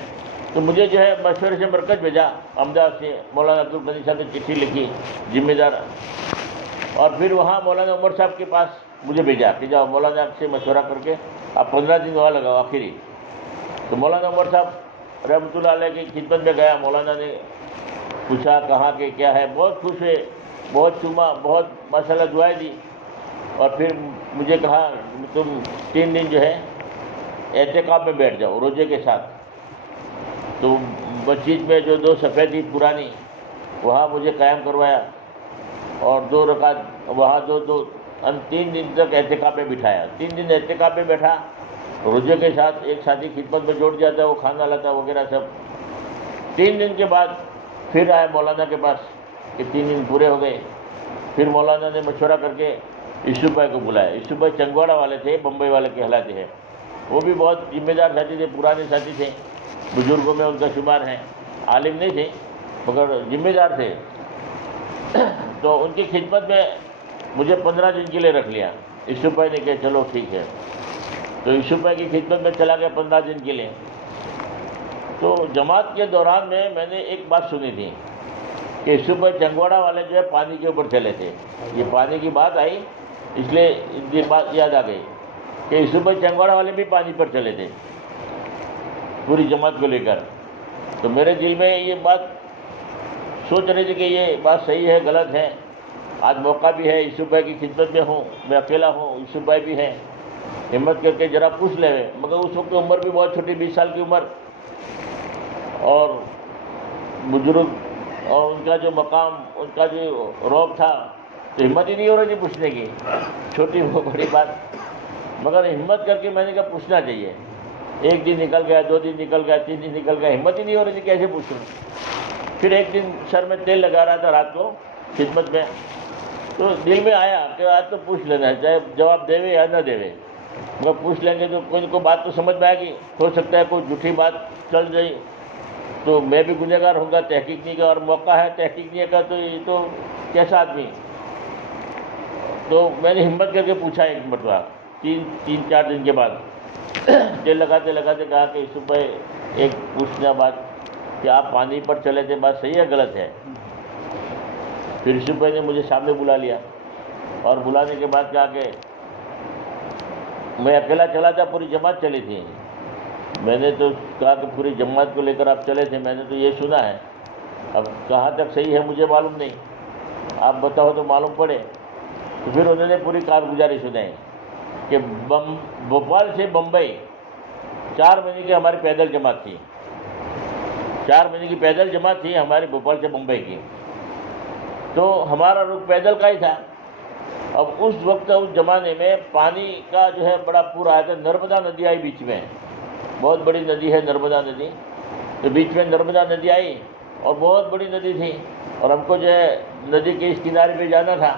تو مجھے جو ہے مشورے سے مرکز بھیجا احمدآباد سے، مولانا عبدالغنی صاحب نے چٹھی لکھی ذمہ دار، اور پھر وہاں مولانا عمر صاحب کے پاس مجھے بھیجا کہ جاؤ مولانا سے مشورہ کر کے آپ 15 دن وہاں لگاؤ آخری۔ تو مولانا عمر صاحب رحمۃ اللہ علیہ کی خدمت میں گیا، مولانا نے پوچھا کہاں کے کیا ہے، بہت خوش ہوئے، بہت چوما، بہت ماشاءاللہ دعائیں دی، اور پھر مجھے کہا تم 3 دن جو ہے اعتکاف میں بیٹھ جاؤ روزے کے ساتھ۔ تو مسجد میں جو 2 صفحے تھی پرانی وہاں مجھے قائم کروایا، اور 2 رکعت وہاں 3 دن تک اعتکاف میں بٹھایا۔ 3 دن اعتکاف میں بیٹھا روزے کے ساتھ، ایک ساتھی خدمت میں جوڑ جاتا ہے، وہ کھانا لاتا وغیرہ سب۔ 3 دن کے بعد پھر آئے مولانا کے پاس کہ 3 دن پورے ہو گئے۔ پھر مولانا نے مشورہ کر کے یوسف بھائی کو بلایا، یوسف بھائی چنگواڑا والے تھے، بمبئی والے کہلاتے ہیں، وہ بھی بہت ذمہ دار ساتھی تھے، پرانے ساتھی تھے، بزرگوں میں ان کا شمار ہے، عالم نہیں تھے مگر ذمہ دار تھے۔ تو ان کی خدمت میں مجھے 15 دن کے لیے رکھ لیا۔ یوسف بھائی نے کہا چلو ٹھیک ہے، تو یوسف بھائی کی خدمت میں چلا گیا 15 دن کے لیے۔ تو جماعت کے دوران میں نے ایک بات سنی تھی کہ یوسف بھائی چنگواڑا والے جو ہے پانی کے اوپر چلے تھے۔ یہ پانی کی بات آئی اس لیے ان کی بات یاد آ گئی کہ یوسف بھائی چنگواڑا والے بھی پانی پر چلے تھے پوری جماعت کو لے کر۔ تو میرے دل میں یہ بات سوچ رہی تھی کہ یہ بات صحیح ہے غلط ہے۔ آج موقع بھی ہے، یوسف بھائی کی خدمت میں ہوں، میں اکیلا ہوں، یوسف بھائی بھی ہیں، ہمت کر کے ذرا پوچھ لے۔ مگر اس وقت عمر بھی بہت چھوٹی، 20 سال کی عمر، اور بزرگ اور ان کا جو مقام، ان کا جو رعب تھا، تو ہمت ہی نہیں ہو رہی تھی پوچھنے کی، چھوٹی وہ بڑی بات، مگر ہمت کر کے میں نے کہا پوچھنا چاہیے۔ ایک دن نکل گیا، 2 دن نکل گیا، 3 دن نکل گیا، ہمت ہی نہیں ہو رہی تھی کیسے پوچھوں۔ پھر ایک دن سر میں تیل لگا رہا تھا رات کو خدمت میں، تو دل میں آیا کہ آج تو پوچھ لینا ہے، چاہے جواب دے یا نہ دے، مگر پوچھ لیں گے تو کوئی کو بات تو سمجھ میں آئے گی۔ ہو سکتا ہے کوئی جھوٹی بات چل جائے تو میں بھی گنہگار ہوں گا، تحقیق نہیں کا، اور موقع ہے تحقیق نہیں کا تو یہ تو کیسا آدمی۔ تو میں نے ہمت کر کے پوچھا ایک مرتبہ، 3-4 دن کے بعد تیل لگاتے لگاتے کہا کہ یوسف بھائی ایک پوچھنا بات کہ آپ پانی پر چلے تھے، بات صحیح ہے غلط ہے؟ پھر یوسف بھائی نے مجھے سامنے بلا لیا، اور بلانے کے بعد کہا کہ میں اکیلا چلا تھا، پوری جماعت چلی تھی۔ میں نے تو کہا کہ پوری جماعت کو لے کر آپ چلے تھے، میں نے تو یہ سنا ہے، اب کہاں تک صحیح ہے مجھے معلوم نہیں، آپ بتاؤ تو معلوم پڑے۔ تو پھر انہوں نے پوری کارگزاری سنائی کہ بھوپال سے بمبئی 4 مہینے کی ہماری پیدل جماعت تھی، 4 مہینے کی پیدل جماعت تھی ہماری بھوپال سے بمبئی کی، تو ہمارا رخ پیدل کا ہی تھا۔ اب اس وقت اس زمانے میں پانی کا جو ہے بڑا پور آیا تھا، نرمدا ندی آئی بیچ میں، بہت بڑی ندی ہے نرمدا ندی، تو بیچ میں نرمدا ندی آئی اور بہت بڑی ندی تھی، اور ہم کو جو ہے ندی کے اس کنارے پہ جانا تھا،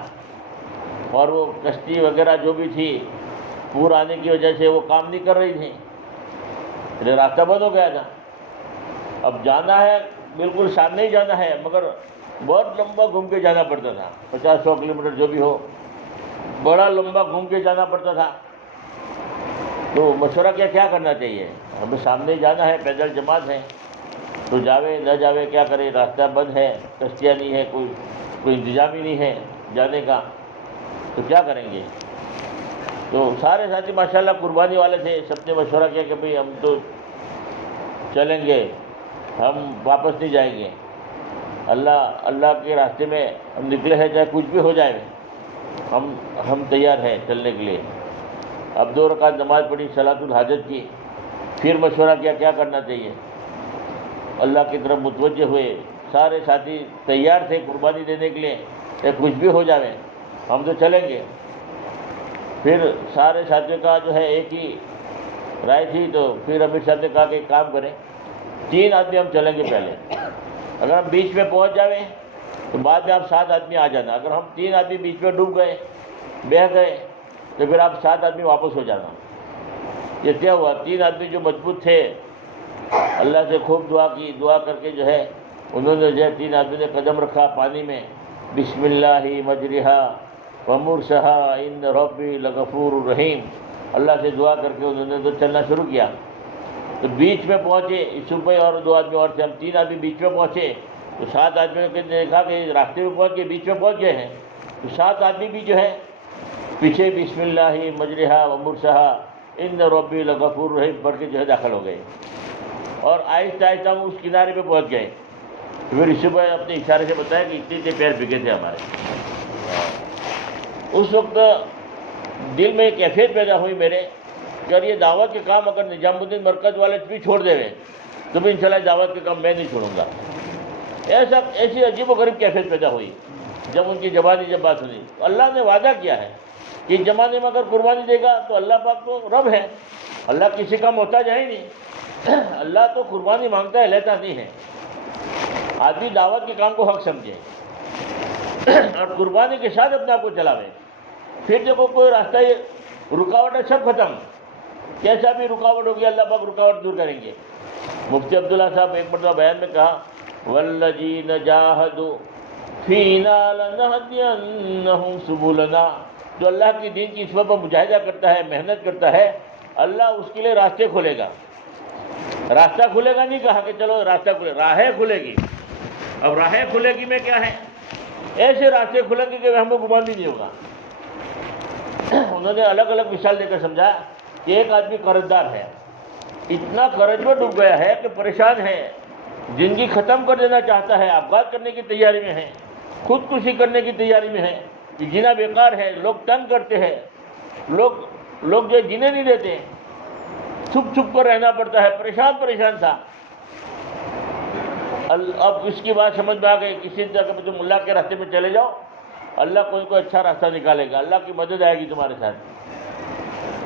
اور وہ کشتی وغیرہ جو بھی تھی پور آنے کی وجہ سے وہ کام نہیں کر رہی تھی، راستہ بند ہو گیا تھا۔ اب جانا ہے بالکل سامنے ہی جانا ہے، مگر بہت لمبا گھوم کے جانا پڑتا تھا، 50-100 کلومیٹر جو بھی ہو، بڑا لمبا گھوم کے جانا پڑتا تھا۔ تو مشورہ کیا کرنا چاہیے، ہمیں سامنے جانا ہے، پیدل جماعت ہے، تو جاوے نہ جاوے کیا کرے، راستہ بند ہے، کشتیاں نہیں ہے، کوئی انتظام ہی نہیں ہے جانے کا، تو کیا کریں گے؟ تو سارے ساتھی ماشاءاللہ قربانی والے تھے، سب نے مشورہ کیا کہ بھئی ہم تو چلیں گے، ہم واپس نہیں جائیں گے، اللہ کے راستے میں ہم نکلے ہیں، چاہے کچھ بھی ہو جائے ہم تیار ہیں چلنے کے لیے۔ اب 2 رکعت نماز پڑھی، صلاۃ الحاجت کی، پھر مشورہ کیا کرنا چاہیے، اللہ کی طرف متوجہ ہوئے، سارے ساتھی تیار تھے قربانی دینے کے لیے، یا کچھ بھی ہو جائے ہم تو چلیں گے۔ پھر سارے ساتھیوں کا جو ہے ایک ہی رائے تھی، تو پھر امیر صاحب نے کہا کہ ایک کام کریں، 3 آدمی ہم چلیں گے پہلے، اگر ہم بیچ میں پہنچ جائیں تو بعد میں آپ 7 آدمی آ جانا، اگر ہم 3 آدمی بیچ میں ڈوب گئے، بہہ گئے، تو پھر آپ 7 آدمی واپس ہو جانا۔ یہ کیا ہوا، 3 آدمی جو مضبوط تھے، اللہ سے خوب دعا کی، دعا کر کے جو ہے انہوں نے جو ہے 3 آدمی نے قدم رکھا پانی میں، بسم اللہ مجریہا ومرسہا ان ربی لغفور الرحیم، اللہ سے دعا کر کے انہوں نے تو چلنا شروع کیا۔ تو بیچ میں پہنچے، یوسف بھائی اور 2 آدمی اور تھے، ہم 3 آدمی بیچ میں پہنچے، تو 7 آدمیوں نے دیکھا کہ راستے میں پہنچ گئے، بیچ میں پہنچ گئے ہیں، تو 7 آدمی بھی جو ہے پیچھے بسم اللہ مجریہا ومرسہا ان ربی لغفور الرحیم پڑھ کے جو ہے داخل ہو گئے، اور آہستہ آہستہ ہم اس کنارے پہ پہنچ گئے۔ پھر یوسف بھائی اپنے اشارے سے بتایا کہ اتنے پیر بھگے تھے ہمارے۔ اس وقت دل میں ایک کیفیت پیدا ہوئی میرے کہ اگر یہ دعوت کے کام اگر نظام الدین مرکز والے بھی چھوڑ دے رہے تو بھی انشاءاللہ دعوت کے کام میں نہیں چھوڑوں گا۔ ایسی عجیب و غریب کیفیت پیدا ہوئی جب ان کی زبانی جب بات سنی۔ اللہ نے وعدہ کیا ہے کہ اس زمانے میں اگر قربانی دے گا تو اللہ پاک تو رب ہے، اللہ کسی کا محتاج ہے ہی نہیں، اللہ تو قربانی مانگتا ہے، لیتا نہیں ہے۔ آدمی دعوت کے کام کو حق سمجھے اور قربانی کے ساتھ اپنے آپ کو چلاوے، پھر جب کوئی راستہ رکاوٹ ہے سب ختم، کیسا بھی رکاوٹ ہوگی اللہ پاک رکاوٹ دور کریں گے۔ مفتی عبداللہ صاحب ایک مرتبہ بیان میں کہا والذین جاہدوا فینا لنہدینہم سبلنا، جو اللہ کی دین کی نسبت پر مجاہدہ کرتا ہے، محنت کرتا ہے، اللہ اس کے لیے راستے کھولے گا۔ راستہ کھلے گا نہیں کہا کہ چلو راستہ کھلے، راہیں کھلے گی۔ اب راہیں کھلے گی میں کیا ہے؟ ایسے راستے کھلیں گے کہ ہمیں گمان بھی نہیں ہوگا۔ انہوں نے الگ الگ مثال دے کر سمجھا کہ ایک آدمی قرض دار ہے، اتنا قرض میں ڈوب گیا ہے کہ پریشان ہے، زندگی ختم کر دینا چاہتا ہے، آباد کرنے کی تیاری میں ہے، خودکشی کرنے کی تیاری میں ہے، جینا بیکار ہے، لوگ تنگ کرتے ہیں، لوگ جو جینے نہیں دیتے، چھپ چھپ کر رہنا پڑتا ہے، پریشان تھا۔ اب اس کی بات سمجھ میں آ گئی، کسی جگہ پہ تم اللہ کے راستے میں چلے جاؤ، اللہ کوئی اچھا راستہ نکالے گا، اللہ کی مدد آئے گی تمہارے ساتھ۔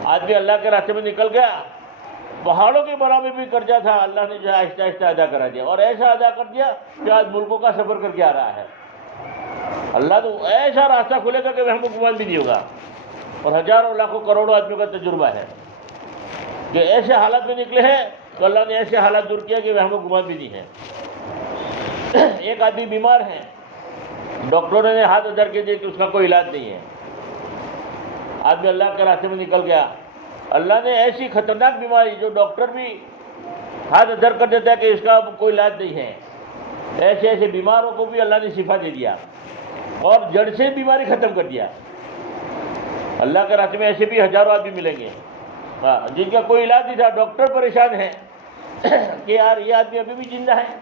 آدمی اللہ کے راستے میں نکل گیا، پہاڑوں کے برابر بھی قرضہ تھا، اللہ نے جو ہے آہستہ آہستہ ادا کرا دیا، اور ایسا ادا کر دیا کہ آج ملکوں کا سفر کر کے آ رہا ہے۔ اللہ تو ایسا راستہ کھلے گا کہ ہم کو گمان بھی نہیں ہوگا، اور ہزاروں لاکھوں کروڑوں آدمیوں کا تجربہ ہے کہ ایسے حالات میں نکلے ہیں تو اللہ نے ایسے حالات دور کیا کہ ہم کو گمان بھی نہیں ہے۔ ایک آدمی بیمار ہے، ڈاکٹروں نے ہاتھ ادھر کے دیے کہ اس کا کوئی علاج نہیں ہے، آدمی اللہ کے راستے میں نکل گیا، اللہ نے ایسی خطرناک بیماری جو ڈاکٹر بھی ہاتھ ادھر کر دیتا ہے کہ اس کا کوئی علاج نہیں ہے، ایسے بیماروں کو بھی اللہ نے شفا دے دیا اور جڑ سے بیماری ختم کر دیا۔ اللہ کے راستے میں ایسے بھی ہزاروں آدمی ملیں گے جن کا کوئی علاج نہیں تھا، ڈاکٹر پریشان ہیں کہ یار یہ آدمی ابھی بھی زندہ ہے،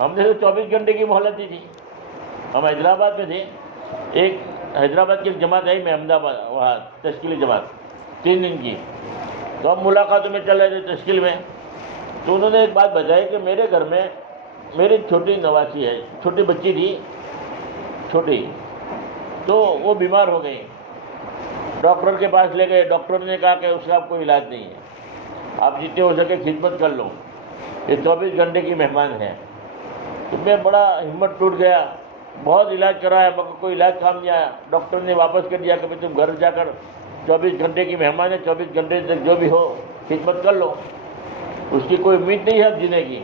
ہم نے تو 24 گھنٹے کی مہلت دی تھی۔ ہم حیدرآباد میں تھے، ایک حیدرآباد کی ایک جماعت آئی، میں احمدآباد وہاں تشکیلی جماعت 3 دن کی، تو ہم ملاقاتوں میں چل رہے تھے تشکیل میں، تو انہوں نے ایک بات بتائی کہ میرے گھر میں میری چھوٹی نواسی ہے، چھوٹی بچی تھی چھوٹی، تو وہ بیمار ہو گئی، ڈاکٹر کے پاس لے گئے، ڈاکٹر نے کہا کہ اس کا کوئی علاج نہیں ہے، آپ جتنے ہو سکے خدمت کر لو، یہ 24 گھنٹے کی مہمان ہے۔ تو میں بڑا ہمت ٹوٹ گیا، بہت علاج کرایا مگر کوئی علاج کام نہیں آیا، ڈاکٹر نے واپس کر دیا کہ تم گھر جا کر 24 گھنٹے کی مہمان ہے، 24 گھنٹے تک جو بھی ہو خدمت کر لو، اس کی کوئی امید نہیں ہے اب جینے کی۔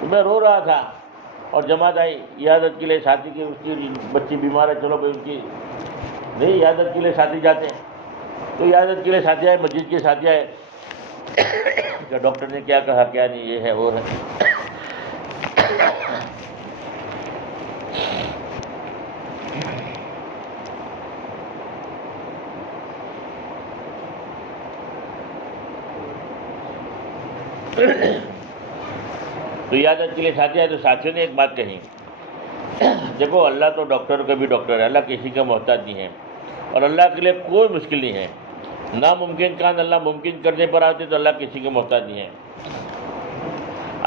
تو میں رو رہا تھا اور جماعت آئی عیادت کے لیے، ساتھی کی اس کی بچی بیمار ہے، چلو بھائی ان کی نہیں عیادت کے لیے ساتھی جاتے ہیں، تو عیادت کے لیے ساتھی آئے، مسجد کے ساتھی آئے کہ ڈاکٹر نے کیا کہا، کیا نہیں، یہ ہے وہ ہے۔ تو عیادت کے لیے ساتھی آئے تو ساتھیوں نے ایک بات کہی، دیکھو اللہ تو ڈاکٹر کا بھی ڈاکٹر ہے، اللہ کسی کا محتاج نہیں ہے، اور اللہ کے لیے کوئی مشکل نہیں ہے، ناممکن کام اللہ ممکن کرنے پر آتے تو اللہ کسی کے محتاج نہیں ہے۔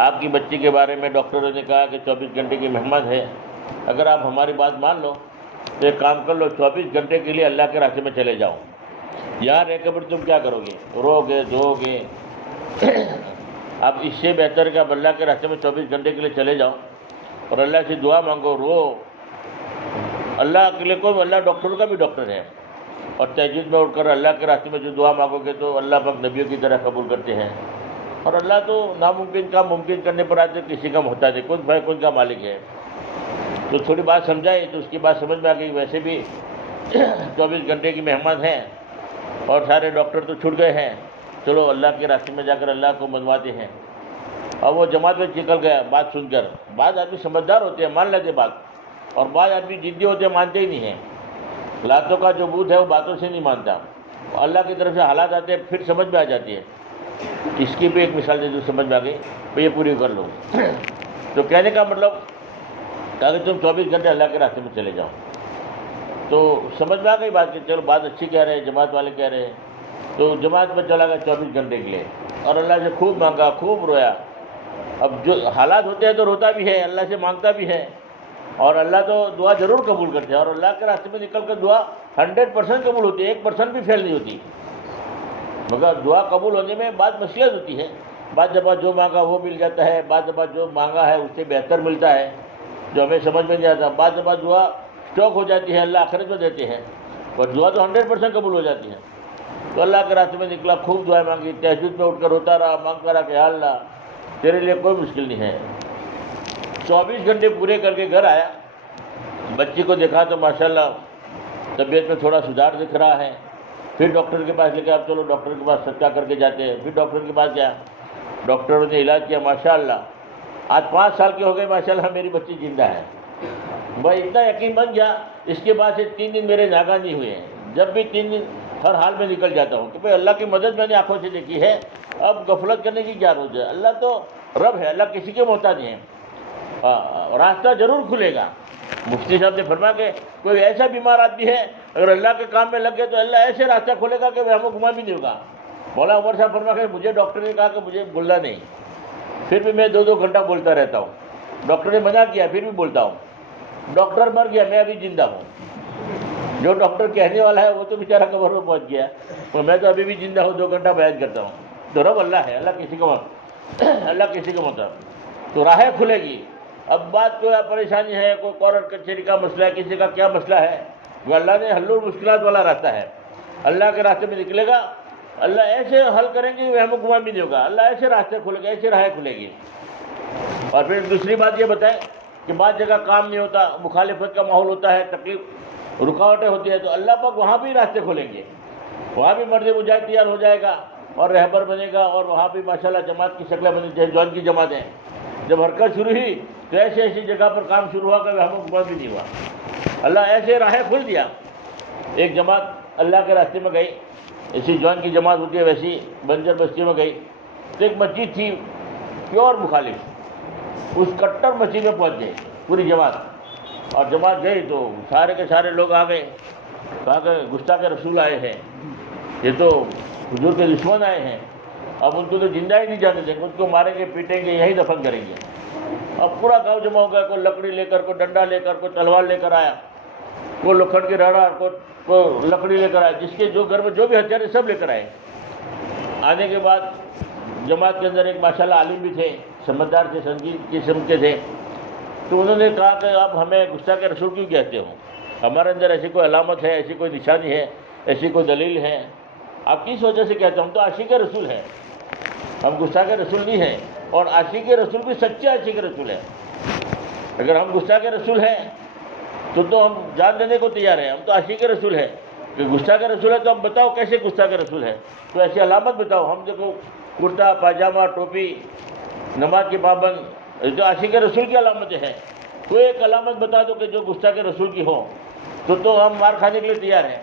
آپ کی بچی کے بارے میں ڈاکٹروں نے کہا کہ 24 گھنٹے کی مہمان ہے، اگر آپ ہماری بات مان لو تو ایک کام کر لو، 24 گھنٹے کے لیے اللہ کے راستے میں چلے جاؤ، یہاں رہ کے پھر تم کیا کرو گے، رو گے دھو گے، اب اس سے بہتر کہ اب اللہ کے راستے میں 24 گھنٹے کے لیے چلے جاؤ اور اللہ سے دعا مانگو، رو۔ اللہ کے لیے کوئی، اللہ ڈاکٹر کا بھی ڈاکٹر ہے، اور تہجد میں اٹھ کر اللہ کے راستے میں جو دعا مانگو گے تو اللہ پاک نبیوں کی طرح قبول کرتے ہیں، اور اللہ تو ناممکن کا ممکن کرنے پر آتے کسی کا محتاج ہے، خود بھائی خود کا مالک ہے۔ تو تھوڑی بات سمجھائی تو اس کی بات سمجھ میں آ گئی، ویسے بھی 24 گھنٹے کی مہمان ہیں اور سارے ڈاکٹر تو چھوٹ گئے ہیں، چلو اللہ کے راستے میں جا کر اللہ کو منواتے ہیں۔ اور وہ جماعت میں نکل گیا بات سن کر۔ بعض آدمی سمجھدار ہوتے ہیں، مان لیتے بات، اور بعض آدمی ضدی ہوتے ہیں، مانتے ہی نہیں ہیں۔ لاتوں کا جو بوت ہے وہ باتوں سے نہیں مانتا، اللہ کی طرف سے حالات آتے ہیں پھر سمجھ میں آ جاتی ہے۔ اس کی بھی ایک مثال دے دو، سمجھ میں آ گئی تو یہ پوری کر لو۔ تو کہنے کا مطلب کہ تم 24 گھنٹے اللہ کے راستے میں چلے جاؤ، تو سمجھ میں آ گئی بات کہ چلو بات اچھی کہہ رہے ہیں، جماعت والے کہہ رہے ہیں، تو جماعت میں چلا گیا 24 گھنٹے کے لیے، اور اللہ سے خوب مانگا، خوب رویا۔ اب جو حالات ہوتے ہیں تو روتا بھی ہے، اللہ سے مانگتا بھی ہے، اور اللہ تو دعا ضرور قبول کرتے ہیں، اور اللہ کے راستے میں نکل کر دعا 100% قبول ہوتی ہے، 1% بھی فیل نہیں ہوتی، مگر دعا قبول ہونے میں بعض مصیبت ہوتی ہے، بعض دفعہ جو مانگا وہ مل جاتا ہے، بعض دفعہ جو مانگا ہے اس سے بہتر ملتا ہے جو ہمیں سمجھ میں نہیں آتا، بعض دفعہ دعا اسٹاک ہو جاتی ہے، اللہ آخرت میں دیتے ہیں، اور دعا تو 100% قبول ہو جاتی ہے۔ تو اللہ کے راستے میں نکلا، خوب دعائیں مانگی، تہجد میں اٹھ کر روتا رہا، مانگتا رہا کہ یا اللہ تیرے لیے کوئی مشکل نہیں ہے۔ 24 گھنٹے پورے کر کے گھر آیا، بچی کو دیکھا تو ماشاءاللہ طبیعت میں تھوڑا سدھار دکھ رہا ہے۔ پھر ڈاکٹر کے پاس لے کے اب چلو ڈاکٹر کے پاس صدقہ کر کے جاتے ہیں۔ پھر ڈاکٹر کے پاس گیا، ڈاکٹروں نے علاج کیا، ماشاءاللہ آج 5 سال کے ہو گئے، ماشاءاللہ میری بچی زندہ ہے۔ بھائی اتنا یقین بن گیا، اس کے بعد سے 3 دن میرے ناگا نہیں ہوئے ہیں۔ جب بھی 3 دن ہر حال میں نکل جاتا ہوں کہ بھائی اللہ کی مدد میں نے آنکھوں سے دیکھی ہے، اب غفلت کرنے کی کیا ضرورت ہے؟ اللہ تو رب ہے، اللہ کسی کے محتاج نہیں ہے، راستہ ضرور کھلے گا۔ مفتی صاحب نے فرمایا کہ کوئی ایسا بیمار آدمی ہے اگر اللہ کے کام میں لگ گئے تو اللہ ایسے راستہ کھولے گا کہ ہمیں گھما بھی نہیں ہوگا۔ مولانا عمر صاحب فرمایا کہ مجھے ڈاکٹر نے کہا کہ مجھے بولنا نہیں، پھر بھی میں 2 گھنٹہ بولتا رہتا ہوں۔ ڈاکٹر نے منع کیا پھر بھی بولتا ہوں۔ ڈاکٹر مر گیا، میں ابھی زندہ ہوں۔ جو ڈاکٹر کہنے والا ہے وہ تو بیچارہ قبر میں پہنچ گیا، اور میں تو ابھی بھی زندہ ہوں، 2 گھنٹہ بیان کرتا ہوں۔ تو رب اللہ ہے، اللہ کسی کو اللہ کسی کو مطلب تو راہیں کھلے گی۔ اب بات کوئی پریشانی ہے، کوئی کورٹ کچہری کا مسئلہ ہے، کسی کا کیا مسئلہ ہے، وہ اللہ نے حل المشکلات والا راستہ ہے۔ اللہ کے راستے میں نکلے گا، اللہ ایسے حل کریں گے ہمیں گھما بھی نہیں ہوگا، اللہ ایسے راستے کھلے گا، ایسے راہیں کھلے گی۔ اور پھر دوسری بات یہ بتائیں کہ بعض جگہ کام نہیں ہوتا، مخالفت کا ماحول ہوتا ہے، تکلیف رکاوٹیں ہوتی ہیں، تو اللہ پاک وہاں بھی راستے کھولیں گے، وہاں بھی مرد مجاہد تیار ہو جائے گا اور رہبر بنے گا، اور وہاں بھی ماشاءاللہ جماعت کی شکلیں بنی، جیسے جوان کی جماعتیں جب حرکت شروع ہوئی تو ایسی ایسی جگہ پر کام شروع ہوا کہ ہمیں گھما بھی نہیں ہوا، اللہ ایسے راہیں کھول دیا۔ ایک جماعت اللہ کے راستے میں گئی، ایسی جوان کی جماعت ہوتی ہے ویسی بنجر بستی میں گئی، تو ایک مسجد تھی پیور مخالف، اس کٹر مسجد میں پہنچ گئے پوری جماعت، اور جماعت گئی تو سارے کے سارے لوگ آ گئے، کہا کہ گستاخ رسول آئے ہیں، یہ تو حضور کے دشمن آئے ہیں، اب ان کو تو زندہ ہی نہیں جانے دیں گے، ان کو ماریں گے پیٹیں گے، یہیں دفن کریں گے۔ اب پورا گاؤں جمع ہو گیا، کوئی لکڑی لے کر، کوئی ڈنڈا لے کر، کوئی تلوار لے کر آیا، کوئی لکڑ کی رڑا، کوئی لکڑی لے کر آیا، جس کے جو گھر میں جو بھی ہتھیار ہے سب لے کر آئے۔ آنے کے بعد جماعت کے اندر ایک ماشاءاللہ عالم بھی تھے، سمجھدار تھے، سنجیدہ قسم کے تھے، تو انہوں نے کہا کہ اب ہمیں گستاخ رسول کیوں کہتے ہو؟ ہمارے اندر ایسی کوئی علامت ہے، ایسی کوئی نشانی ہے، ایسی کوئی دلیل ہے، آپ کس وجہ سے کہتے ہیں؟ ہم تو عاشق رسول ہیں، ہم گستاخ رسول نہیں ہیں، اور عاشق رسول بھی سچے عاشق رسول ہیں۔ اگر ہم گستاخ رسول ہیں تو ہم جان دینے کو تیار ہیں، ہم تو عاشق رسول ہیں۔ کہ گستاخ رسول ہے تو ہم بتاؤ کیسے گستاخ رسول ہے، تو ایسی علامت بتاؤ، ہم دیکھو کرتا پاجامہ ٹوپی نماز کے پابند، جو عاشق رسول کی علامتیں ہیں، کوئی ایک علامت بتا دو کہ جو گستاخ رسول کی ہو، تو ہم مار کھانے کے لیے تیار ہیں۔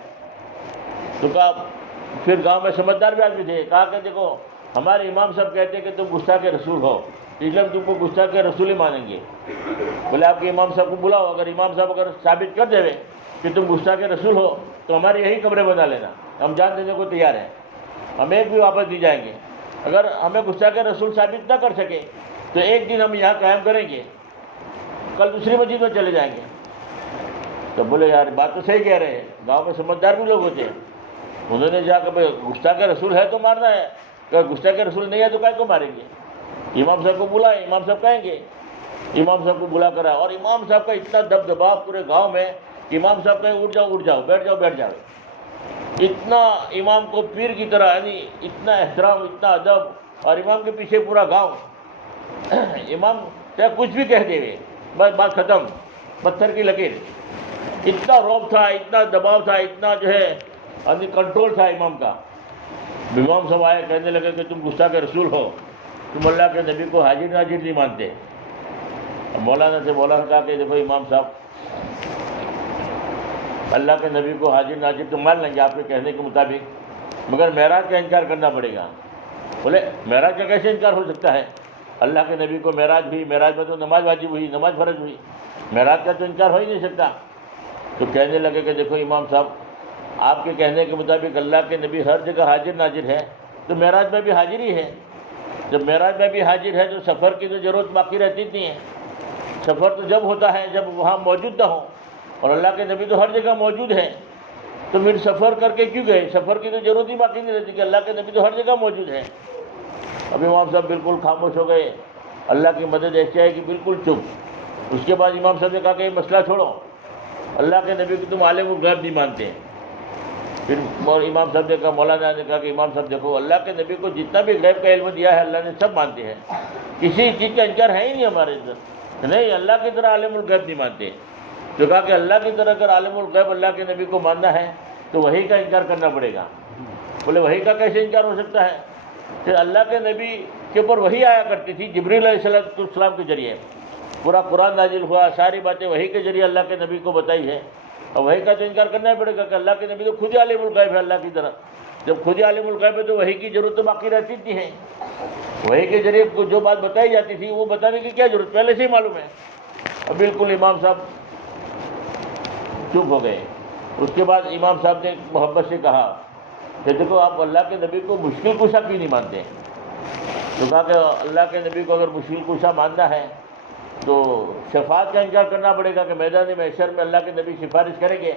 تو کہا، پھر گاؤں میں سمجھدار بھی آدمی تھے، کہا کہ دیکھو ہمارے امام صاحب کہتے ہیں کہ تم گستاخ رسول ہو، اس لیے ہم تم کو گستاخ رسول ہی مانیں گے۔ بولے آپ کے امام صاحب کو بلاؤ، اگر امام صاحب اگر ثابت کر دے کہ تم گستاخ رسول ہو تو ہماری یہی قبریں بنا لینا، ہم جان دینے کو تیار ہیں، ہم ایک بھی واپس نہیں جائیں گے۔ اگر ہمیں گستاخ رسول ثابت نہ کر سکے تو ایک دن ہم یہاں قائم کریں گے، کل دوسری مسجد میں چلے جائیں گے۔ تو بولے یار بات تو صحیح کہہ رہے ہیں، گاؤں میں سمجھدار بھی لوگ ہوتے ہیں۔ انہوں نے جا کہ بھائی گستاخ رسول ہے تو مارنا ہے، اگر گستاخ رسول نہیں ہے تو کائے کو ماریں گے؟ امام صاحب کو بلائے، امام صاحب کہیں گے، امام صاحب کو بلا کر آیا، اور امام صاحب کا اتنا دبدبا پورے گاؤں میں، امام صاحب کہیں اٹھ جاؤ اٹھ جاؤ، بیٹھ جاؤ بیٹھ جاؤ، اتنا امام کو پیر کی طرح، یعنی اتنا احترام، اتنا ادب، اور امام کے پیچھے پورا گاؤں۔ امام چاہے کچھ بھی کہہ دے، بس بات ختم، پتھر کی لکیر۔ اتنا روب تھا، اتنا دباؤ تھا، اتنا جو ہے یعنی کنٹرول تھا امام کا۔ امام صاحب آئے، کہنے لگے کہ تم گستاخ رسول ہو، تم اللہ کے نبی کو حاضر ناظر نہیں مانتے۔ مولانا کہا کہ دیکھو امام صاحب، اللہ کے نبی کو حاضر ناظر تو مان لیں گے آپ کے کہنے کے مطابق، مگر معراج کا انکار کرنا پڑے گا۔ بولے معراج کا کیسے انکار ہو سکتا ہے؟ اللہ کے نبی کو معراج ہوئی، معراج میں تو نماز واجب ہوئی، نماز فرض ہوئی، معراج کا تو انکار ہو ہی نہیں سکتا۔ تو کہنے لگے کہ دیکھو امام صاحب، آپ کے کہنے کے مطابق اللہ کے نبی ہر جگہ حاضر ناظر ہے، تو معراج میں بھی حاضر ہی ہے۔ جب معراج میں بھی حاضر ہے تو سفر کی تو ضرورت باقی رہتی نہیں ہے۔ سفر تو جب ہوتا ہے جب وہاں موجود نہ ہو، اور اللہ کے نبی تو ہر جگہ موجود ہے، تو پھر سفر کر کے کیوں گئے؟ سفر کی تو ضرورت ہی باقی نہیں رہتی کہ اللہ کے نبی تو ہر جگہ موجود ہے۔ اب امام صاحب بالکل خاموش ہو گئے، اللہ کی مدد ایسی ہے کہ بالکل چپ۔ اس کے بعد امام صاحب نے کہا کہ یہ مسئلہ چھوڑو، اللہ کے نبی کو تم عالم الغیب نہیں مانتے، پھر اور امام صاحب نے کہا، مولانا نے کہا کہ امام صاحب دیکھو، اللہ کے نبی کو جتنا بھی غیب کا علم دیا ہے اللہ نے سب مانتے ہیں، کسی چیز کا انکار ہے ہی نہیں ہمارے اندر، نہیں اللہ کی طرح عالم الغیب نہیں مانتے۔ تو کہا کہ اللہ کی طرح اگر عالم الغیب اللہ کے نبی کو ماننا ہے تو وحی کا انکار کرنا پڑے گا۔ بولے وحی کا کیسے انکار ہو سکتا ہے؟ کہ اللہ کے نبی کے اوپر وحی آیا کرتی تھی جبریل علیہ السلام کے ذریعے، پورا قرآن نازل ہوا، ساری باتیں وحی کے ذریعے اللہ کے نبی کو بتائی ہے، اور وحی کا تو انکار کرنا ہی پڑے گا کہ اللہ کے نبی تو خود ہی عالم الغیب ہے اللہ کی طرح۔ جب خود ہی عالم الغیب ہے تو وحی کی ضرورت تو باقی رہتی تھی ہے، وحی کے ذریعے جو بات بتائی جاتی تھی وہ بتانے کی کیا ضرورت، پہلے سے ہی معلوم ہے۔ اور بالکل امام صاحب چپ ہو گئے۔ اس کے بعد امام صاحب نے محبت سے کہا کہ دیکھو آپ اللہ کے نبی کو مشکل کشا کیوں نہیں مانتے؟ تو کہا کہ اللہ کے نبی کو اگر مشکل کشا ماننا ہے تو شفاعت کا انکار کرنا پڑے گا کہ میدان محشر میں اللہ کے نبی سفارش کریں گے،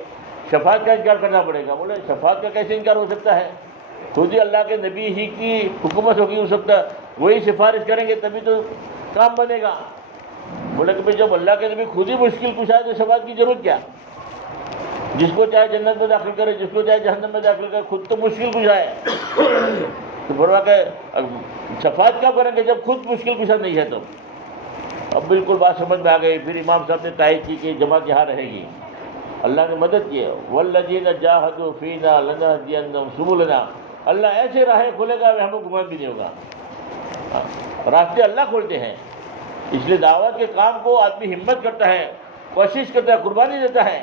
شفاعت کا انکار کرنا پڑے گا۔ بولے شفاعت کا کیسے انکار ہو سکتا ہے؟ خود ہی اللہ کے نبی ہی کی حکومت ہوگی، ہو سکتا ہے وہی سفارش کریں گے تبھی تو کام بنے گا۔ بولے کہ جب اللہ کے نبی خود ہی مشکل کشا ہے تو شفاعت کی ضرورت کیا؟ جس کو چاہے جنت میں داخل کرے، جس کو چاہے جہنم میں داخل کرے، خود تو مشکل کشا ہے۔ تو فرما کہ شفاعت کیا کریں گے جب خود مشکل کشا نہیں ہے؟ تو اب بالکل بات سمجھ میں آ گئی۔ پھر امام صاحب نے تائید کی کہ جماعت یہاں رہے گی، اللہ نے مدد کی ہے، والذین جاہدوا فینا لنہدینہم سبلنا، اللہ ایسے راہیں کھولے گا ہمیں گمان بھی نہیں ہوگا۔ راستے اللہ کھولتے ہیں، اس لیے دعوت کے کام کو آدمی ہمت کرتا ہے، کوشش کرتا ہے، قربانی دیتا ہے۔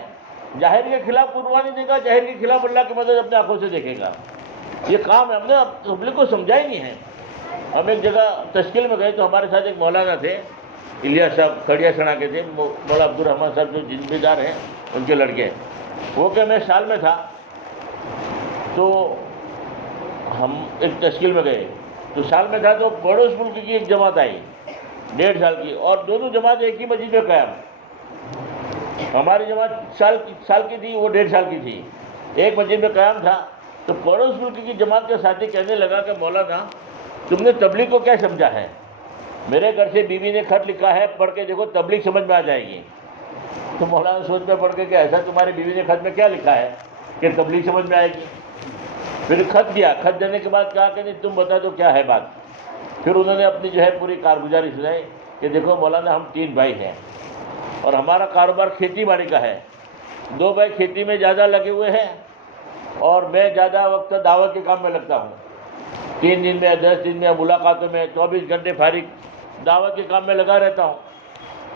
ظاہر کے خلاف قربانی دے گا، ظاہر کے خلاف اللہ کی مدد اپنے آنکھوں سے دیکھے گا۔ یہ کام ہم نے پبلک کو سمجھا ہی نہیں ہے۔ ہم ایک جگہ تشکیل میں گئے تو ہمارے ساتھ ایک مولانا تھے، الیاس صاحب کھڑیا سنا کے تھے، مولا عبد الرحمن صاحب جو ذمہ دار ہیں ان کے لڑکے۔ وہ کہ میں سال میں تھا تو ہم ایک تشکیل میں گئے، تو سال میں تھا تو پڑوس ملک کی ایک جماعت آئی 1.5 سال کی، اور دونوں جماعت ایک ہی مسجد میں قیام۔ ہماری جماعت سال کی تھی، وہ 1.5 سال کی تھی، ایک مسجد میں قیام تھا۔ تو پڑوس ملک کی جماعت کے ساتھی کہنے لگا کہ مولانا تم نے تبلیغ کو کیا سمجھا ہے؟ میرے گھر سے بیوی نے خط لکھا ہے، پڑھ کے دیکھو تبلیغ سمجھ میں آ جائے گی۔ تو مولانا سوچ میں پڑھ کے کہ ایسا تمہاری بیوی نے خط میں کیا لکھا ہے کہ تبلیغ سمجھ میں آئے گی؟ پھر خط دیا، خط دینے کے بعد کہا کہ نہیں تم بتا دو کیا ہے بات۔ پھر انہوں نے اپنی جو ہے پوری کارگزاری سنائی کہ دیکھو مولانا ہم 3 بھائی ہیں اور ہمارا کاروبار کھیتی باڑی کا ہے، 2 بھائی کھیتی میں زیادہ لگے ہوئے ہیں اور میں زیادہ وقت دعوت کے کام میں لگتا ہوں، 3 دن میں 10 دن میں ملاقاتوں میں 24 گھنٹے فارغ دعوت کے کام میں لگا رہتا ہوں،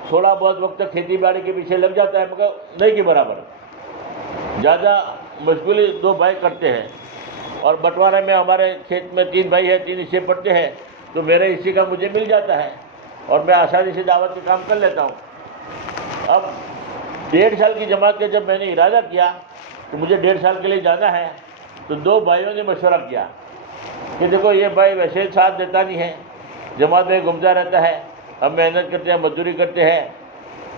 تھوڑا بہت وقت کھیتی باڑی کے پیچھے لگ جاتا ہے، مگر نہیں کے برابر زیادہ مشغولی 2 بھائی کرتے ہیں۔ اور بٹوارے میں ہمارے کھیت میں 3 بھائی ہیں، 3 حصے پڑتے ہیں، تو میرے حصے کا مجھے مل جاتا ہے اور میں آسانی سے دعوت کے کام کر لیتا ہوں۔ اب 1.5 سال کی جماعت کے جب میں نے ارادہ کیا کہ مجھے 1.5 سال کے لیے جانا ہے، تو 2 بھائیوں نے مشورہ کیا کہ دیکھو یہ بھائی ویسے ساتھ دیتا نہیں ہے، جماعت میں گھومتا رہتا ہے، ہم محنت کرتے ہیں، مزدوری کرتے ہیں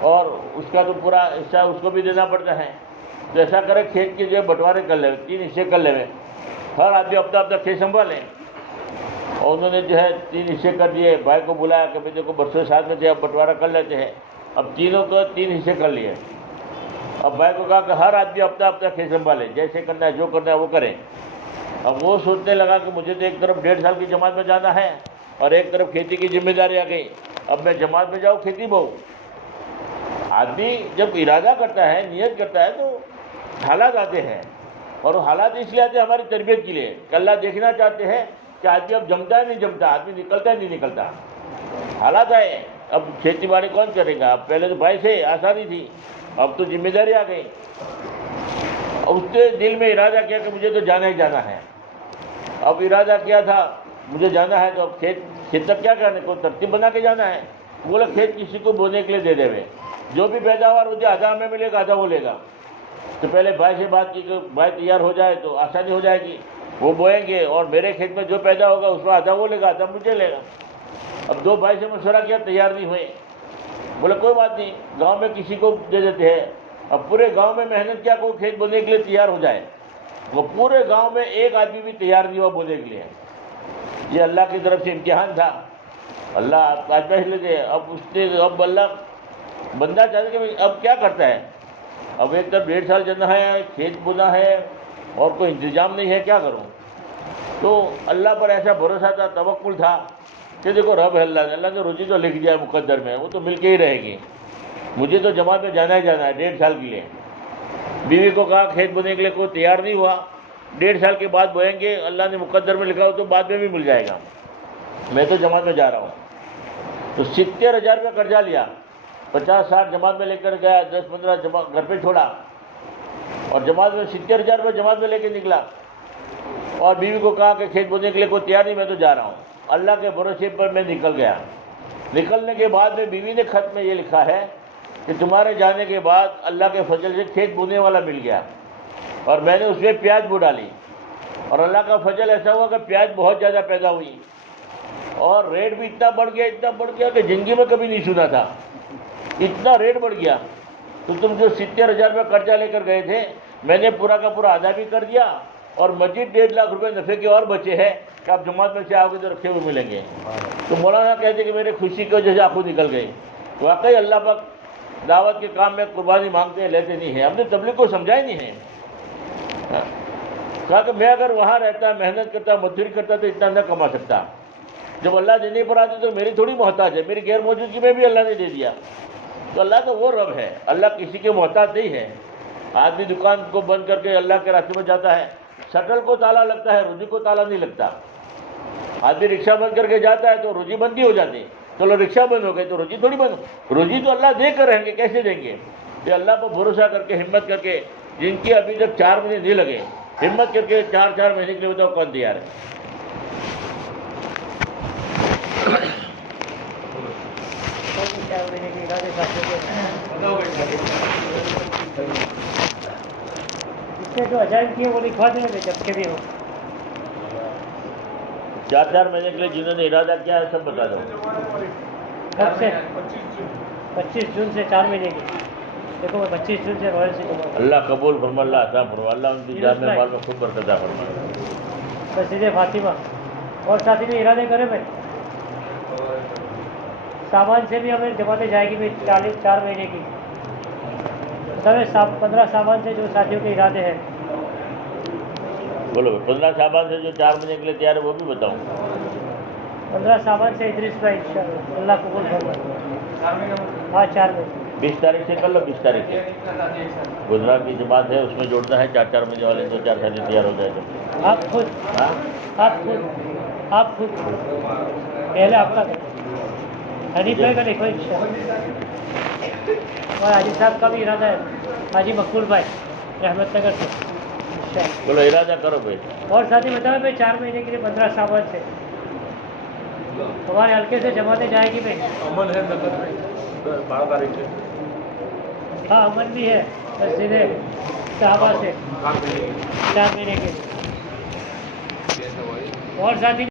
اور اس کا تو پورا حصہ اس کو بھی دینا پڑتا ہے، تو ایسا کرے کھیت کے جو ہے بٹوارے کر لے، 3 حصے کر لے، ہر آدمی اپنا اپنا کھیت سنبھالیں۔ اور انہوں نے جو ہے 3 حصے کر دیے، بھائی کو بلایا کہ بھائی دیکھو برسوں ساتھ میں تھے، اب بٹوارہ کر لیتے ہیں، اب تینوں کو 3 حصے کر لیے۔ اب بھائی کو کہا کہ ہر آدمی اپنا اپنا کھیت سنبھالے، جیسے کرنا ہے جو کرنا ہے وہ کریں۔ اب وہ سوچنے لگا کہ مجھے تو ایک طرف 1.5 سال کی جماعت میں جانا ہے اور ایک طرف کھیتی کی ذمہ داری آ گئی، اب میں جماعت میں جاؤں کھیتی بہو۔ آدمی جب ارادہ کرتا ہے، نیت کرتا ہے تو حالات آتے ہیں، اور حالات اس لیے آتے ہیں ہماری تربیت کے لیے کہ اللہ دیکھنا چاہتے ہیں کہ آدمی اب جمتا ہے نہیں جمتا، آدمی نکلتا ہے نہیں نکلتا۔ حالات آئے، اب کھیتی باڑی کون کرے گا؟ اب پہلے تو بھائی سے آسانی تھی، اب تو ذمہ داری آ گئی۔ اس نے دل میں ارادہ کیا کہ مجھے تو جانا ہی جانا ہے۔ اب ارادہ کیا تھا مجھے جانا ہے، تو اب کھیت تک کیا کرنے کو ترتیب بنا کے جانا ہے۔ بولا کھیت کسی کو بونے کے لیے دے دے، جو بھی پیداوار مجھے آدھا ہمیں ملے گا آدھا وہ لے گا۔ تو پہلے بھائی سے بات کی کہ بھائی تیار ہو جائے تو آسانی ہو جائے گی، وہ بوئیں گے اور میرے کھیت میں جو پیدا ہوگا اس کو آدھا وہ لے گا آدھا مجھے لے گا۔ اب 2 بھائی سے مشورہ کیا، تیار نہیں ہوئے۔ بولے کوئی بات نہیں، گاؤں میں کسی کو دے دیتے ہیں۔ اب پورے گاؤں میں محنت کیا کوئی کھیت بونے کے لیے تیار ہو جائے، وہ پورے گاؤں میں ایک آدمی بھی تیار نہیں ہوا بونے کے لیے۔ یہ اللہ کی طرف سے امتحان تھا، اللہ آزمائش لیتے۔ اب اللہ بندہ چاہتا کہ اب کیا کرتا ہے، اب ایک طرف 1.5 سال جانا ہے، کھیت بونا ہے، اور کوئی انتظام نہیں ہے، کیا کروں؟ تو اللہ پر ایسا بھروسہ تھا، توکل تھا کہ دیکھو رب ہے اللہ نے روزی تو لکھ دیا ہے مقدر میں، وہ تو مل کے ہی رہے گی، مجھے تو جماعت میں جانا ہی جانا ہے 1.5 سال کے لیے۔ بیوی کو کہا کھیت بونے کے لیے، کوئی تیار نہیں ہوا، 1.5 سال کے بعد بوئیں گے، اللہ نے مقدر میں لکھا ہو تو بعد میں بھی مل جائے گا، میں تو جماعت میں جا رہا ہوں۔ تو 70,000 روپیہ قرضہ لیا، 50-60 جماعت میں لے کر گیا، 10-15 گھر پہ چھوڑا، اور جماعت میں 70,000 روپے جماعت میں لے کے نکلا، اور بیوی کو کہا کہ کھیت بونے کے لیے کوئی تیار نہیں، میں تو جا رہا ہوں۔ اللہ کے بھروسے پر میں نکل گیا۔ نکلنے کے بعد میں بیوی نے خط میں یہ لکھا ہے کہ تمہارے جانے کے بعد اللہ کے فضل سے کھیت بونے والا مل گیا، اور میں نے اس میں پیاز بو ڈالی، اور اللہ کا فضل ایسا ہوا کہ پیاز بہت زیادہ پیدا ہوئی، اور ریٹ بھی اتنا بڑھ گیا کہ زندگی میں کبھی نہیں سنا تھا، اتنا ریٹ بڑھ گیا۔ تو تم جو 70,000 روپے قرضہ لے کر گئے تھے، میں نے پورا کا پورا ادا بھی کر دیا، اور مزید 1.5 لاکھ روپے نفع کے اور بچے ہیں کہ آپ جماعت میں سے آؤ گے تو رکھے ہوئے ملیں گے۔ تو مولانا کہتے کہ میرے خوشی کی وجہ سے آنکھوں نکل گئی۔ واقعی اللہ پاک دعوت کے کام میں قربانی مانگتے ہیں، لیتے نہیں ہیں۔ ہم نے تبلیغ کو سمجھا ہی نہیں ہے، کہا کہ میں اگر وہاں رہتا، محنت کرتا، مزدوری کرتا تو اتنا نہ کما سکتا۔ جب اللہ دینے پر آتے تو میری تھوڑی محتاج ہے، میری غیر موجودگی میں بھی اللہ نے دے دیا۔ تو اللہ تو وہ رب ہے، اللہ کسی کے محتاج نہیں ہے۔ آدمی دکان کو بند کر کے اللہ کے راستے میں جاتا ہے، شٹل کو تالا لگتا ہے، روزی کو تالا نہیں لگتا۔ آدمی رکشہ بند کر کے جاتا ہے تو روزی بندی ہو جاتی، چلو رکشہ بند ہو گئی تو روزی تھوڑی بند، روزی تو اللہ دے کر رہیں گے، کیسے دیں گے؟ یہ اللہ پر بھروسہ کر کے، ہمت کر کے، جن کی ابھی تک 4 مہینے نہیں لگے، ہمت کر کے 4 مہینے کے لیے بتاؤ کون تیار ہے؟ جو عجائب کیے وہ لکھوا دیں گے جب کے بھی ہو۔ 4 مہینے کے لیے جنہوں نے ارادہ کیا ہے سب بتا دو۔ کب سے؟ 25 جون سے 4 مہینے کی۔ دیکھو میں 25 جون سے رویل سے کہوں۔ اللہ قبول فرما، اللہ آسان فرما، اللہ ان کی جان میں مال میں خوب برکت عطا فرما۔ مسجد فاطمہ اور ساتھی میں ارادے کرے میں سامان سے بھی ہمیں جماعتیں جائے گی بھی 4 مہینے کی، 15 سامان سے جو ساتھیوں کے ارادے ہیں۔ بولو 15 شعبان سے جو 4 مہینے کے لیے تیار ہے وہ بھی بتاؤں۔ 15 سامان سے ادریس بھائی انشاءاللہ اللہ قبول فرمائے۔ ہاں 4 مہینے 20 تاریخ سے کر لو، 20 تاریخ سے گجرات کی جماعت ہے، اس میں جوڑنا ہے 4 مہینے والے، 2-4 ساتھی تیار ہو جائے تو۔ آپ خود پہلے آپ کا حنیف بھائی کا دیکھو انشاءاللہ، اور حاجی صاحب کا بھی ارادہ ہے، حاجی مقبول بھائی رحمت نگر سے انشاءاللہ۔ بولو ارادہ کرو بھائی۔ اور ساتھی بتاؤ بھائی 4 مہینے کے لیے 15 سامان سے ہمارے حلقے سے جماعتیں جائے گی بھائی۔ امن ہے نگر میں 12 تاریخ سے۔ ہاں امن بھی ہے مسجد صحابہ سے 4 مہینے کے لیے، اور ساتھی